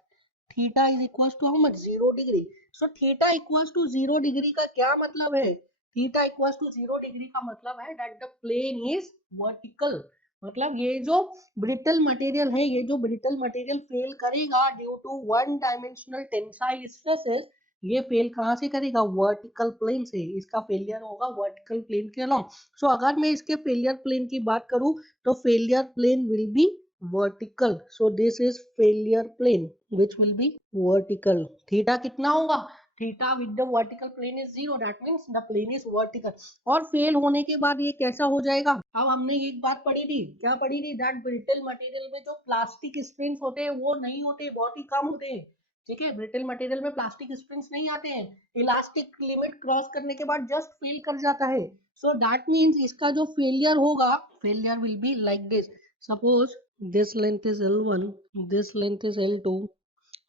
theta is equal to how much, 0 degree. So theta equals to 0 degree का क्या मतलब है, थीटा इक्वल्स टू 0 डिग्री का मतलब है that the plane is vertical. मतलब ये जो ब्रिटल मटेरियल है, ये जो ब्रिटल मटेरियल फेल करेगा due to one dimensional tensile stresses, ये फेल कहाँ से करेगा, वर्टिकल प्लेन से. इसका फेलियर होगा वर्टिकल प्लेन के अलोंग. सो अगर मैं इसके फेलियर प्लेन की बात करूं तो failure plane will be vertical. So this is failure plane which will be vertical. Theta कितना होगा, theta with the vertical plane is 0. That means the plane is vertical. और फेल होने के बाद ये कैसा हो जाएगा, अब हमने एक बात पढ़ी थी, क्या पढ़ी थी, दैट ब्रिटल मटेरियल में जो प्लास्टिक स्प्रिंग्स होते हैं वो नहीं होते, बहुत ही कम होते हैं. ठीक है, ब्रिटल मटेरियल में प्लास्टिक स्प्रिंग्स नहीं आते हैं, इलास्टिक लिमिट क्रॉस करने के बाद जस्ट फेल कर जाता है. सो दैट मीन्स इसका जो फेलियर होगा, failure will be like this. Suppose this length is L1, this length is L2,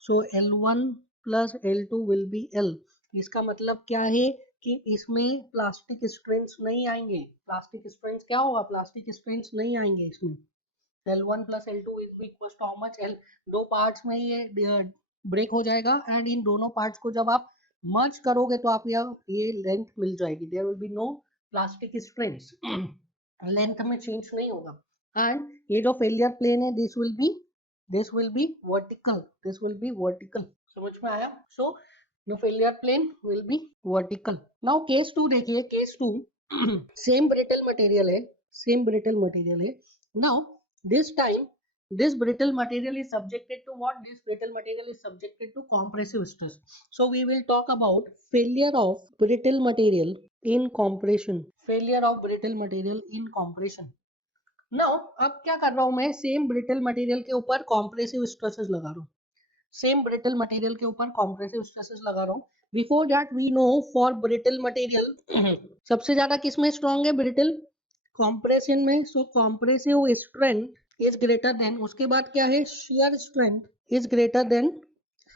so L1 plus L2 will be L. इसका मतलब क्या है कि इसमें प्लास्टिक स्ट्रेंस नहीं आएंगे, प्लास्टिक स्ट्रेंस क्या होगा, प्लास्टिक स्ट्रेंस नहीं आएंगे इसमें. L1 plus L2 is equals to how much, L. दो पार्ट्स में ये ब्रेक हो जाएगा एंड इन दोनों पार्ट्स को जब आप मर्ज करोगे तो आप ये लेंथ मिल जाएगी. There will be no plastic strains, length में चेंज नहीं होगा. एंड ये जो फेलियर प्लेन है this will be vertical, this will be vertical. समझ में आया. So no failure plane will be vertical. Now case 2 देखिए, केस 2 सेम ब्रिटल मटेरियल है, सेम ब्रिटल मटेरियल है। Now this time this brittle material is subjected to what? This brittle material is subjected to compressive stress. So we will talk about failure of brittle material in compression, failure of brittle material in compression. Now अब क्या कर रहा हूं मैं, same brittle material के ऊपर compressive stresses लगा रहा हूँ, सेम ब्रिटल मटेरियल के ऊपर कॉम्प्रेसिव स्ट्रेसेस लगा रहा हूँ। Before that we know for brittle material सबसे ज्यादा किसमें स्ट्रॉन्ग है? ब्रिटल कॉम्प्रेशन में। So compressive strength is greater than, उसके बाद क्या है? Shear strength is greater than,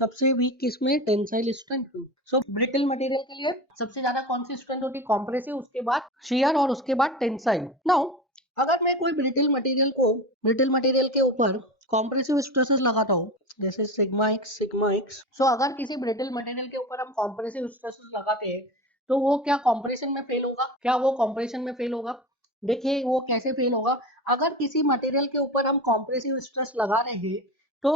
सबसे वीक किसमें? Tensile strength. So brittle material के लिए सबसे ज्यादा कौन सी स्ट्रेंथ होती है? कॉम्प्रेसिव, उसके बाद शेयर और उसके बाद टेंसाइल। नाउ अगर मैं कोई ब्रिटल मटेरियल के ऊपर कॉम्प्रेसिव स्ट्रेसेस लगाता हूँ, जैसे सिग्मा एक्स। सो अगर किसी ब्रिटल मटेरियल के ऊपर हम कॉम्प्रेसिव स्ट्रेसेस लगाते हैं तो वो क्या कॉम्प्रेशन में फेल होगा? क्या वो कॉम्प्रेशन में फेल होगा? देखिए वो कैसे फेल होगा। अगर किसी मटेरियल के ऊपर हम कॉम्प्रेसिव स्ट्रेस लगा रहे हैं तो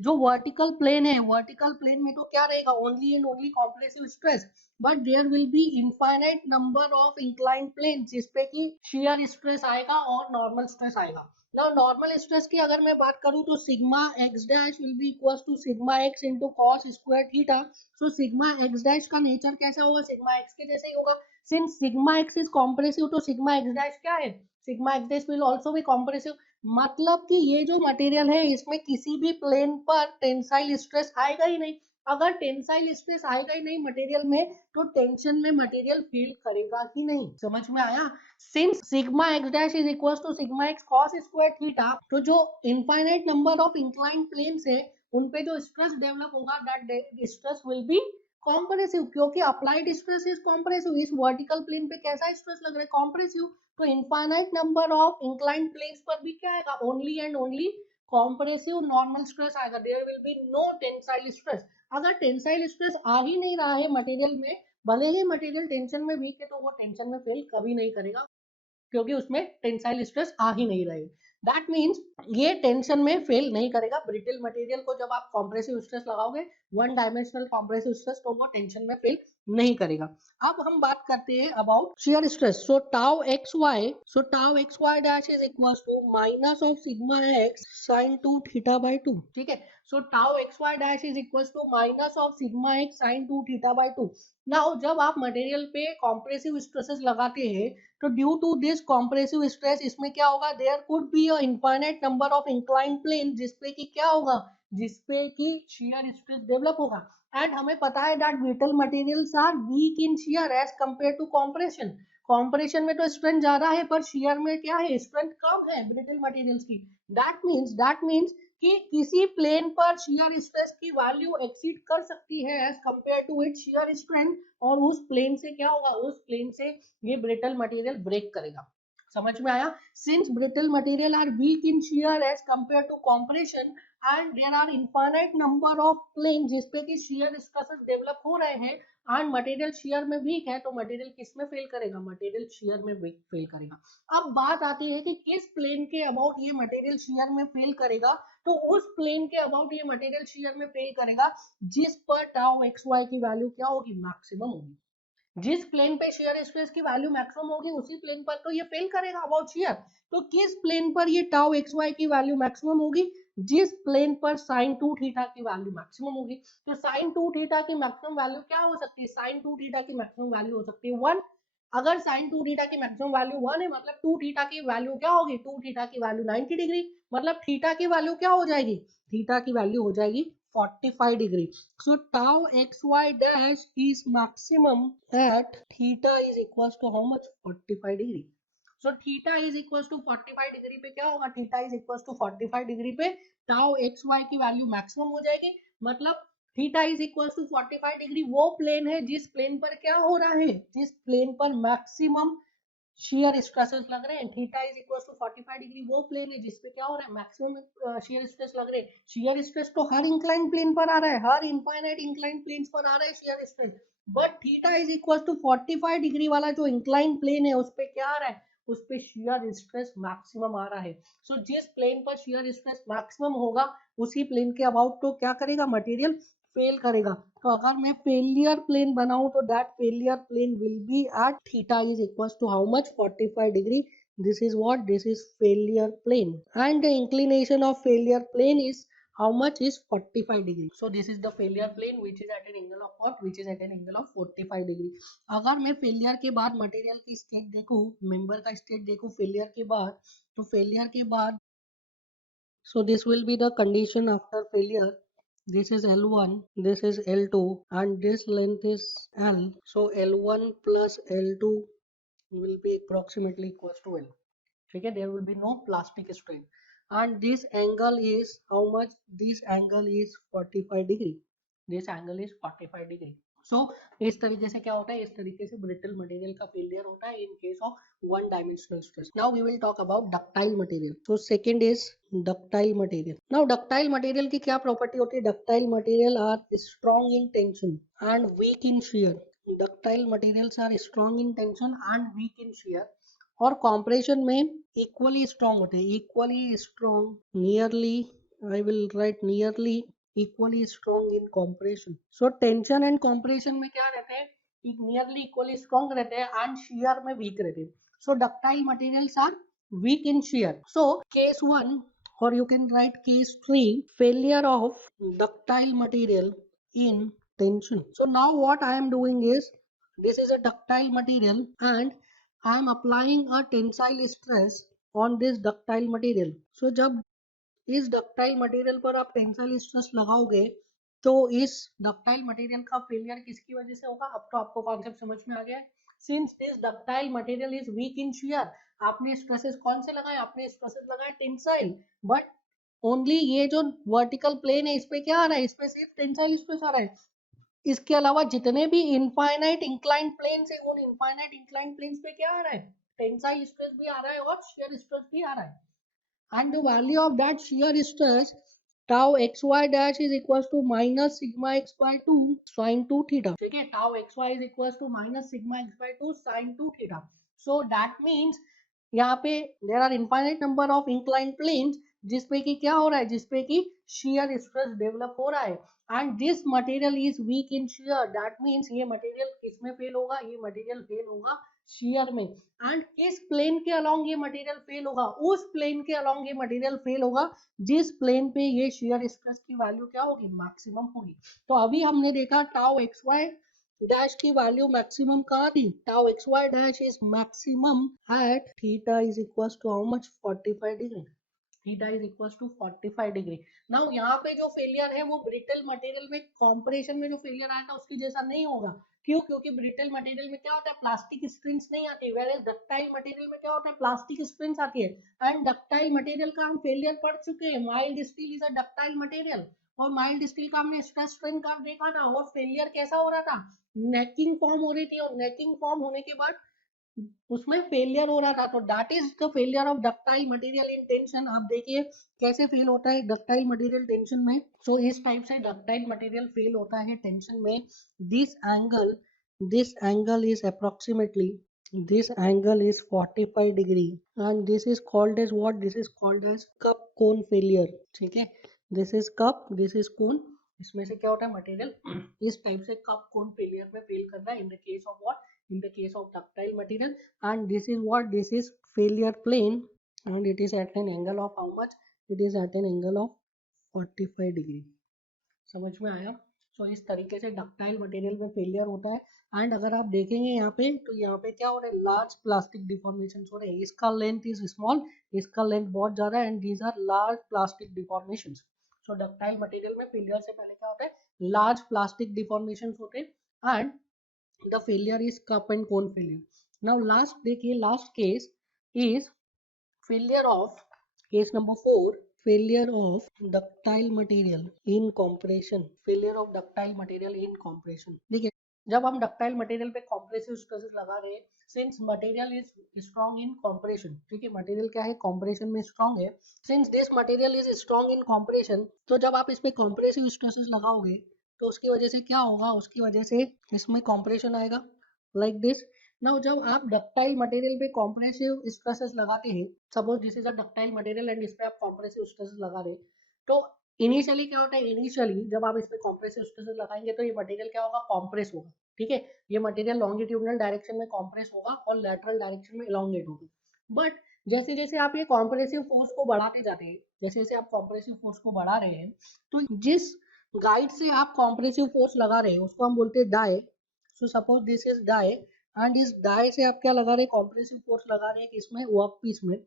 जो वर्टिकल प्लेन है, वर्टिकल प्लेन में तो क्या रहेगा? Only and only compressive stress, but there will be infinite number of inclined plane जिसपे कि शियर स्ट्रेस आएगा और नॉर्मल स्ट्रेस आएगा। नाउ नॉर्मल स्ट्रेस की अगर मैं बात करूं तो sigma x dash will be equal to sigma x into cos square theta. So sigma x dash का नेचर कैसा होगा? सिग्मा एक्स के जैसे ही होगा। Since sigma x is compressive तो सिग्मा एक्स डैश क्या है? Sigma x dash will also be compressive. मतलब कि ये जो मटेरियल है इसमें किसी भी प्लेन पर टेंसाइल स्ट्रेस आएगा ही नहीं। अगर टेंसाइल स्ट्रेस आएगा ही नहीं मटेरियल में तो टेंशन में मटेरियल फील करेगा ही नहीं। समझ में आया? Since sigma x dash is equal to sigma x cos square theta, तो जो infinite number of inclined planes है उन पे जो स्ट्रेस डेवलप होगा that stress will be compressive, क्योंकि अप्लाइड स्ट्रेस इज कॉम्प्रेसिव। इस वर्टिकल प्लेन पे कैसा स्ट्रेस लग रहा है? कॉम्प्रेसिव। तो infinite number of inclined planes पर भी क्या आएगा? Only and only compressive normal stress आएगा। There will be no tensile stress. अगर टेंसाइल स्ट्रेस आ ही नहीं रहा है मटेरियल में, भले ही मटेरियल टेंशन में वीक है तो वो टेंशन में फेल कभी नहीं करेगा, क्योंकि उसमें टेंसाइल स्ट्रेस आ ही नहीं रहे। दैट मीन्स ये टेंशन में फेल नहीं करेगा। ब्रिटल मटेरियल को जब आप कॉम्प्रेसिव स्ट्रेस लगाओगे, वन डायमेंशनल कॉम्प्रेसिव स्ट्रेस, तो वो टेंशन में फेल नहीं करेगा। अब हम बात करते हैं about shear stress. So tau x y dash is equal to minus of sigma x sine 2 theta by 2। ठीक है। So tau x y dash is equal to minus of sigma x sine 2 theta by 2। Now जब आप material पे compressive stresses लगाते हैं तो due to this compressive stress इसमें क्या होगा? There could be a infinite number of inclined plane जिसपे कि क्या होगा? जिसपे कि शियर स्ट्रेस डेवलप होगा। एंड हमें पता है that brittle materials are weak in shear as compare to compression. Compression में तो स्ट्रेंथ ज्यादा है पर शियर में क्या है? स्ट्रेंथ कम है ब्रिटल मटेरियल्स की। दैट मीन्स कि किसी प्लेन पर शियर स्ट्रेस की वैल्यू एक्सीड कर सकती है as compare to it shear strength, और उस प्लेन से क्या होगा? उस प्लेन से ये ब्रिटल मटेरियल ब्रेक करेगा। समझ में आया? Since brittle material are weak in shear as compare to compression and there are infinite number of plane जिसपे कि शियर स्ट्रेसेस डेवलप हो रहे हैं एंड मटेरियल शियर में वीक है, तो मटेरियल किस में फेल करेगा? मटेरियल शियर में फेल करेगा। अब बात आती है कि किस प्लेन के अबाउट ये मटेरियल शियर में फेल करेगा। तो उस प्लेन के अबाउट ये मटेरियल शियर में फेल करेगा जिस पर टाउ एक्स वाई की वैल्यू क्या होगी? मैक्सिमम होगी। जिस प्लेन पे शियर स्ट्रेस की वैल्यू मैक्सिमम होगी उसी प्लेन पर तो ये फेल करेगा अबाउट शियर। तो किस प्लेन पर ये टाउ एक्स वाई की वैल्यू मैक्सिमम होगी? जिस प्लेन पर साइन 2 थीटा की वैल्यू मैक्सिमम होगी। तो साइन 2 थीटा की मैक्सिमम वैल्यू क्या हो सकती है? साइन 2 थीटा की मैक्सिमम वैल्यू हो सकती है 1। अगर साइन 2 थीटा की मैक्सिमम वैल्यू 1 है मतलब 2 थीटा की वैल्यू क्या होगी? 2 थीटा की वैल्यू 90 डिग्री, मतलब थीटा की वैल्यू क्या हो जाएगी? थीटा की वैल्यू हो जाएगी 45 degree. So tau xy dash is maximum at theta is equals to how much? 45 degree. So theta is equals to 45 degree पे क्या होगा? theta is equals to 45 degree पे tau xy की वैल्यू मैक्सिमम हो जाएगी। मतलब theta is equal to 45 degree वो plane है जिस प्लेन पर क्या हो रहा है? जिस प्लेन पर मैक्सिमम शियर स्ट्रेसेस लग रहे हैं। Theta is equal to 45 degree वो प्लेन है जिसपे क्या हो रहा है? मैक्सिमम शियर स्ट्रेस लग रहे हैं। शियर स्ट्रेस तो हर इंक्लाइन प्लेन पर आ रहा है, हर इनफाइनाइट इंक्लाइन प्लेन्स पर आ रहा है shear stress, but theta is equal to 45 degree वाला जो इंक्लाइन प्लेन है उस पे क्या आ रहा है? उस पे शियर स्ट्रेस मैक्सिमम आ रहा है। सो जिस प्लेन पर शियर स्ट्रेस मैक्सिमम होगा उसी प्लेन के अबाउट तो क्या करेगा मटेरियल? फेल करेगा। तो अगर मैं फेलियर प्लेन बनाऊं तो that failure plane will be at theta is equal to how much 45 degree. This is what? This is failure plane. And the inclination of failure plane is how much? Is 45 degree. So this is the failure plane which is at an angle of what? Which is at an angle of 45 degree. अगर मैं failure के बाद material की state देखूं, member का state देखूं failure के बाद, तो फेलियर के बाद, so this will be the condition after failure. This is L1, this is L2, and this length is L. So L1 plus L2 will be approximately equals to L. Okay, there will be no plastic strain, and this angle is how much? This angle is 45 degree. This angle is 45 degree. So इस तरीके से क्या होता है, इस तरीके से brittle material का फेलियर होता है in case of one dimensional stress. Now we will talk about ductile material. So second is ductile material. Now ductile material की क्या प्रॉपर्टी होती है? Ductile material are strong in tension and weak in shear. Ductile materials are strong in tension and weak in shear, और compression में equally strong होते हैं. Equally strong, nearly, I will write nearly equally strong in compression. So tension and compression में क्या रहते हैं? Nearly equally strong रहते हैं एंड शियर में वीक रहते हैं. So ductile materials are weak in shear. So case 1 or you can write case 3, failure of ductile material in tension. So now what I am doing is, this is a ductile material and I am applying a tensile stress on this ductile material. So जब इस ductile material पर आप tensile stress लगाओगे तो इस ductile material का failure किसकी वजह से होगा? अब तो आपको कॉन्सेप्ट समझ में आ गया है. Since this ductile material is weak in shear, आपने स्ट्रेसेस कौन से लगाए? आपने स्ट्रेसेस लगाए टेंसाइल, बट ओनली ये जो वर्टिकल प्लेन है इस पे क्या आ रहा है? इस पे सिर्फ टेंसाइल स्ट्रेस आ रहा है. इसके अलावा जितने भी इनफाइनाइट इंक्लाइंड प्लेन्स है उन इनफाइनाइट इंक्लाइंड प्लेन्स पे क्या आ रहा है? टेंसाइल स्ट्रेस भी आ रहा है और शियर स्ट्रेस भी आ रहा है. And the value of that shear stress tau xy dash is equals to minus sigma x by 2 sin 2 theta. ठीक है, tau xy is equals to minus sigma x by 2 sin 2 theta. So that means यहाँ पे there are infinite number of inclined planes जिसपे कि क्या हो रहा है? जिसपे कि shear stress डेवलप हो रहा है and this material is weak in shear. That means ये मटेरियल किसमें फेल होगा? ये मटेरियल फेल होगा shear में. एंड किस प्लेन के अलोंग ये मटेरियल फेल होगा? उस प्लेन के अलोंग ये मटेरियल फेल होगा जिस प्लेन पे ये shear स्ट्रेस की वैल्यू क्या होगी? मैक्सिमम होगी. तो अभी हमने देखा टाउ एक्स वाई डैश की वैल्यू मैक्सिमम कहाँ थी? Tau x y dash is maximum at theta is equal to how much? 45 degree. Theta is equal to 45 degree. Now यहाँ पे जो फेलियर है वो ब्रिटल मटेरियल में कॉम्प्रेशन में जो फेलियर आया था उसकी जैसा नहीं होगा. क्यों? क्योंकि ब्रिटल मटेरियल में क्या होता है? प्लास्टिक स्प्रिंग्स नहीं आती, वेयर डक्टाइल मटेरियल में क्या होता है? प्लास्टिक स्प्रिंग्स आती है. एंड डक्टाइल मटेरियल का हम फेलियर पढ़ चुके हैं. Mild steel is a ductile material, और माइल्ड स्टील का हमने स्ट्रेस स्ट्रेन कर्व देखा था. और फेलियर कैसा हो रहा था? नेकिंग फॉर्म हो रही थी, और नेकिंग फॉर्म होने के बाद उसमें फेलियर हो रहा था. तो that is the failure of ductile material in tension. आप देखिए कैसे फेल होता है डक्टाइल मटेरियल टेंशन में. सो इस टाइप से डक्टाइल मटेरियल फेल होता है टेंशन में. This angle is approximately, this angle is 45 degree and this is called as what? This is called as cup cone failure. ठीक है, this is cup, this is cone. इसमें से क्या होता है? मटेरियल इस टाइप से कप कोन फेलियर में फेल करना है in the case of what? In the case of ductile material. And this is what? This is failure plane and it is at an angle of how much? It is at an angle of 45 degree. समझ में आया? सो इस तरीके से ductile material में failure होता है. And अगर आप देखेंगे यहाँ पे तो यहाँ पे क्या हो रहा है? लार्ज प्लास्टिक डिफॉर्मेशन हो रहे हैं. इसका लेंथ इज स्मॉल, इसका लेंथ बहुत ज्यादा, and these are large plastic deformation. So ductile material में फेलियर से पहले क्या होता है? लार्ज प्लास्टिक डिफॉर्मेशन होते हैं and the failure is cup and cone failure. Now last देखिए, last case is failure of case number 4, failure of ductile material in compression. failure of ductile material in compression. देखिए, जब हम ductile material पे compressive stresses लगा रहे हैं, since material is strong in compression. ठीक है, मटेरियल क्या है? कॉम्प्रेशन में स्ट्रॉन्ग है. Since this material is strong in compression, तो जब आप इस पे कॉम्प्रेसिव स्ट्रेसेस लगाओगे तो उसकी वजह से क्या होगा? उसकी वजह से इसमें कॉम्प्रेशन आएगा लाइक दिस. नाउ जब आप डक्टाइल मटेरियल पे कॉम्प्रेसिव स्ट्रेसेस लगाते हैं, suppose this is a ductile material and इस पे आप कॉम्प्रेसिव स्ट्रेसेस लगा रहे हैं, तो इनिशियली क्या होता है, इनिशियली जब आप इस पे कॉम्प्रेसिव स्ट्रेसेस लगाएंगे तो ये मटेरियल क्या होगा, कॉम्प्रेस होगा, ठीक है। ये मटेरियल लॉन्गिट्यूडनल डायरेक्शन में कॉम्प्रेस होगा और लैटरल डायरेक्शन में इलोंगेट होगा। बट जैसे जैसे आप ये कॉम्प्रेसिव फोर्स को बढ़ाते जाते हैं, जैसे जैसे आप कॉम्प्रेसिव फोर्स को बढ़ा रहे हैं, तो जिस गाइड से आप कॉम्प्रेसिव फोर्स लगा रहे हैं उसको हम बोलते हैं die. So suppose this is die, and इस डाई से आप क्या लगा रहे हैं, कॉम्प्रेसिव फोर्स लगा रहे हैं किसमें, वर्क पीस में।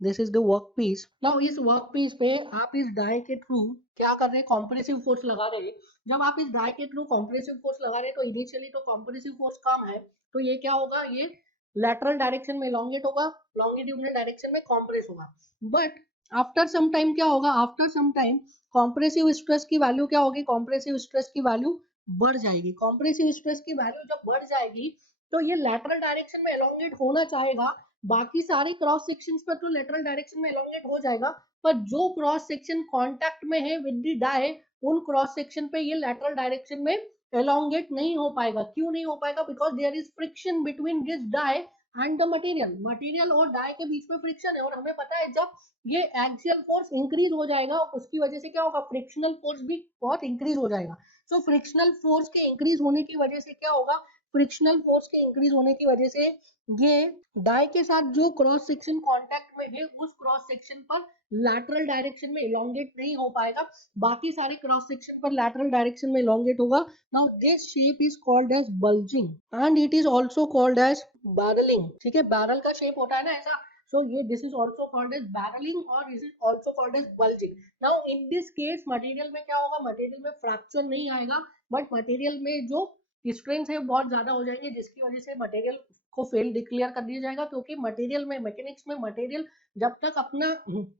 This is the work piece. Now इस वर्क पीस पे आप इस डाई के थ्रू क्या कर रहे हैं, कॉम्प्रेसिव फोर्स लगा रहे हैं। जब आप इस डाई के थ्रू कॉम्प्रेसिव फोर्स लगा रहे हैं तो इनिशियली तो कॉम्प्रेसिव फोर्स कम है, तो ये क्या होगा, ये लैटरल डायरेक्शन में elongate होगा, लॉन्गिट्यूडनल डायरेक्शन में कॉम्प्रेस होगा। बट आफ्टर सम टाइम क्या होगा, after some time compressive stress की वैल्यू क्या होगी, कॉम्प्रेसिव स्ट्रेस की वैल्यू बढ़ जाएगी। कॉम्प्रेसिव स्ट्रेस की वैल्यू जब बढ़ जाएगी तो ये लैटरल डायरेक्शन में elongate होना चाहेगा। बाकी सारे क्रॉस सेक्शंस पर तो लेटरल डायरेक्शन में elongate हो जाएगा, पर जो क्रॉस सेक्शन कांटेक्ट में है विद द डाई, उन क्रॉस सेक्शन पे ये लेटरल डायरेक्शन में elongate नहीं हो पाएगा। क्यों नहीं हो पाएगा, because there is friction between this die and the material. Material और डाई के बीच में फ्रिक्शन है, और हमें पता है जब ये एक्सियल फोर्स इंक्रीज हो जाएगा उसकी वजह से क्या होगा, फ्रिक्शनल फोर्स भी बहुत इंक्रीज हो जाएगा। सो फ्रिक्शनल फोर्स के इंक्रीज होने की वजह से क्या होगा, फ्रिक्शनल फोर्स के इंक्रीज होने की वजह से ये डाई के साथ जो क्रॉस सेक्शन कांटेक्ट में है उस क्रॉस सेक्शन पर लैटरल डायरेक्शन में elongate नहीं हो पाएगा, बाकी सारे क्रॉस सेक्शन पर लैटरल डायरेक्शन में elongate होगा। Now this shape is called as bulging and it is also called as barreling, ठीक है। बैरल का शेप होता है ना ऐसा, so ये this is also called as barreling or is it also called as bulging. Now in this case material में क्या होगा, मटेरियल में फ्रैक्चर नहीं आएगा, बट मटेरियल में जो स्ट्रेंथ है बहुत ज्यादा हो जाएंगे, जिसकी वजह से मटेरियल को फेल डिक्लेयर कर दिया जाएगा। क्योंकि मटेरियल में, मैकेनिक्स में मटेरियल जब तक अपना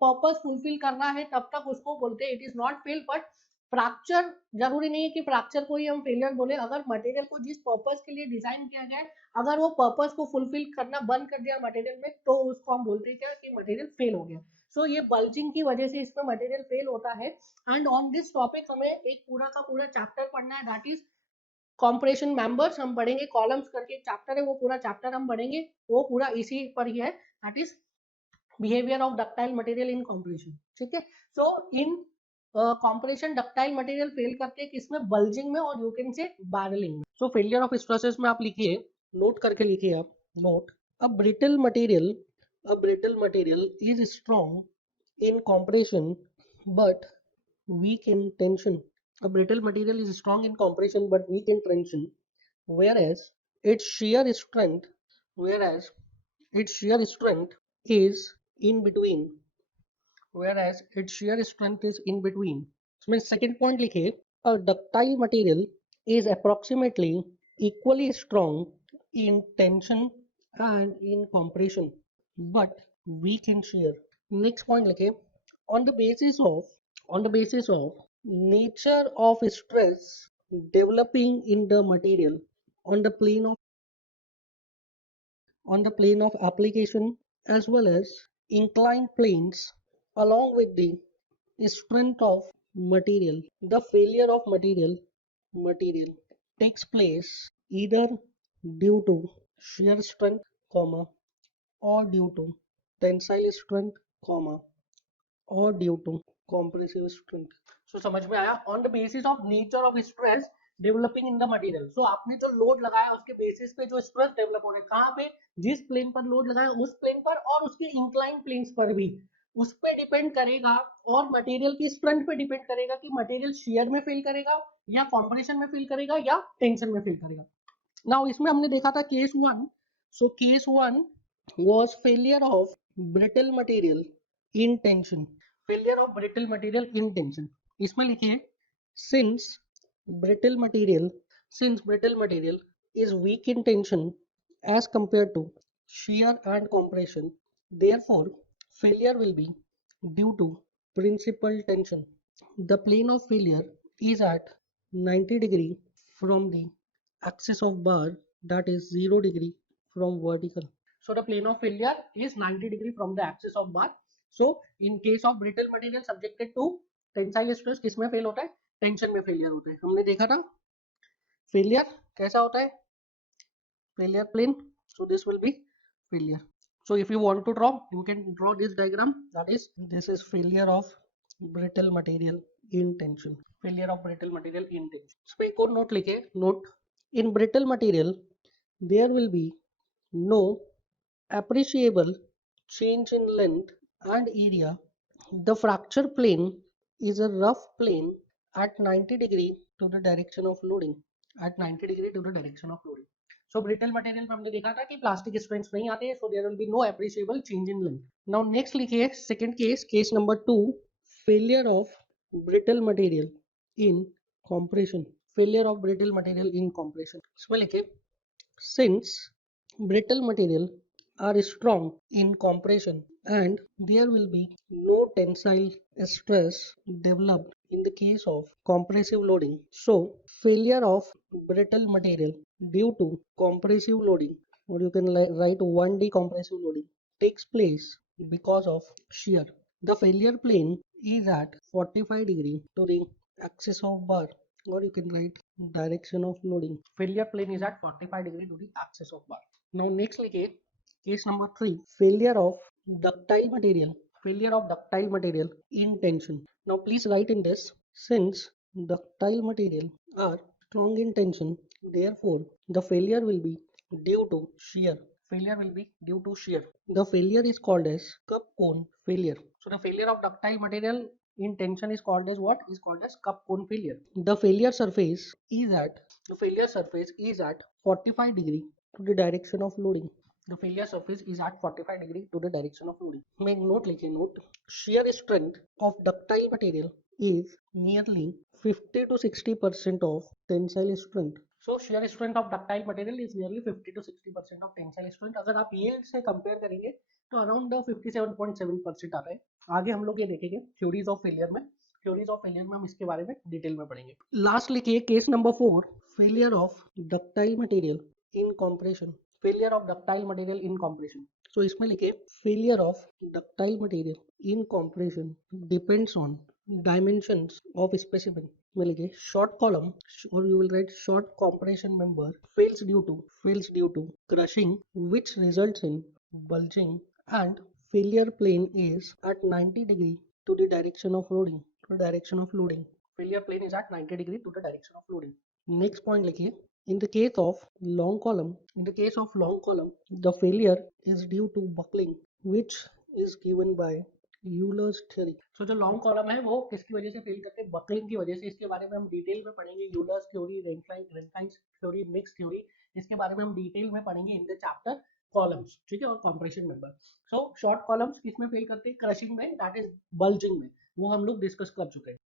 पर्पस फुलफिल कर रहा है तब तक उसको बोलते हैं it is not fail. But fracture जरूरी नहीं है कि फ्रैक्चर को ही हम फेलियर बोले। अगर मटेरियल को जिस पर्पस के लिए डिजाइन किया गया है, अगर वो पर्पस को फुलफिल करना बंद कर दिया मटेरियल में, तो उसको हम बोलते हैं क्या, कि मटेरियल फेल हो गया। सो ये बल्जिंग की वजह से इसमें मटेरियल फेल होता है। एंड ऑन दिस टॉपिक हमें एक पूरा का पूरा चैप्टर पढ़ना है, दैट इज कॉम्प्रेशन मेंबर्स हम पढ़ेंगे। कॉलम्स करके एक चैप्टर है, वो पूरा चैप्टर हम पढ़ेंगे, वो पूरा इसी पर ही है, that is behaviour of ductile material in compression, ठीक है। सो इन कॉम्प्रेशन डक्टाइल मटेरियल फेल करते हैं किसमें, बल्जिंग में, और यू कैन से बैरलिंग में। सो फेलियर ऑफ स्ट्रेसेस में आप लिखिए, नोट करके लिखिए आप, note, a brittle material is strong in compression but weak in tension. A brittle material is strong in compression but weak in tension, whereas its shear strength, whereas its shear strength is in between, whereas its shear strength is in between. इसमें second point लिखिए, a ductile material is approximately equally strong in tension and in compression but weak in shear. Next point लिखिए, on the basis of nature of stress developing in the material on the plane of application as well as inclined planes along with the strength of material, the failure of material takes place either due to shear strength comma or due to tensile strength comma or due to compressive strength. So समझ में आया, on the basis of nature of stress developing in the material. So आपने जो load लगाया उसके basis पे जो stress develop हो रहे हैं, कहाँ पे, जिस प्लेन पर लोड लगाया उस प्लेन पर और उसके इंक्लाइन प्लेन्स पर भी, उस पे डिपेंड करेगा, और मटेरियल की स्ट्रेंथ पे डिपेंड करेगा कि मटेरियल शियर में फेल करेगा या कॉम्प्रेशन में फेल करेगा या टेंशन में फेल करेगा। नाउ इसमें हमने देखा था case one. So case one was failure of brittle material in tension. Failure of brittle material in tension. इसमें लिखिए, since brittle material is weak in tension as compared to shear and compression, therefore failure will be due to principal tension. The plane of failure is at 90 degree from the axis of bar, that is 0 degree from vertical. So the plane of failure is 90 degree from the axis of bar. So in case of brittle material subjected to tensile stress, किसमें fail होता है, tension में failure होता है। हमने देखा था failure कैसा होता है, failure plane. So this will be failure. So if you want to draw, you can draw this diagram, that is this is failure of brittle material in tension. Failure of brittle material in tension. इस पे एक और note लिखे, note, in brittle material there will be no appreciable change in length and area. The fracture plane is a rough plane at 90 degree to the direction of loading. At 90 degree to the direction of loading. So brittle material में हमने देखा था कि plastic strength नहीं आते, so there will be no appreciable change in length. Now next लिखिए second case, case number 2, failure of brittle material in compression. Failure of brittle material in compression. इसमें लिखिए since brittle material are strong in compression and there will be no tensile stress developed in the case of compressive loading. So failure of brittle material due to compressive loading, or you can write 1D compressive loading, takes place because of shear. The failure plane is at 45 degree to the axis of bar, or you can write direction of loading. Failure plane is at 45 degree to the axis of bar. Now next लिखिए case number 3, failure of ductile material. Failure of ductile material in tension. Now please write in this, since ductile material are strong in tension, therefore the failure will be due to shear. Failure will be due to shear. The failure is called as cup cone failure. So the failure of ductile material in tension is called as what? Is called as cup cone failure. The failure surface is at 45 degree to the direction of loading. The failure surface is at 45 degree to the direction of loading. Make note, लिखिए note. Shear strength of ductile material is nearly 50 to 60% of tensile strength. So shear strength of ductile material is nearly 50 to 60% of tensile strength. अगर आप yield से compare करेंगे तो around 57.7% आता है. आगे हम लोग ये देखेंगे theories of failure में. Theories of failure में हम इसके बारे में डिटेल में पढ़ेंगे. लास्ट लिखिए case number 4, failure of ductile material in compression. Failure of ductile material in compression. So इसमें लिखिए failure of ductile material in compression depends on dimensions of specimen. में लिखिए short column, or you will write short compression member fails due to crushing, which results in bulging, and failure plane is at 90 degree to the direction of loading. Failure plane is at 90 degree to the direction of loading. Next point लिखिए, in the case of long column, the failure is due to buckling, which is given by Euler's theory. So जो long column है वो किसकी वजह से fail करते हैं? Buckling की वजह से. इसके बारे में हम डिटेल में पढ़ेंगे. Euler's theory, Rankine's theory, mix theory, इसके बारे में हम डिटेल में पढ़ेंगे इन द चैप्टर कॉलम्स. ठीक है, और compression member. So short columns किसमें फेल करते हैं? क्रशिंग में, दैट इज बल्जिंग में. वो हम लोग डिस्कस कर चुके हैं.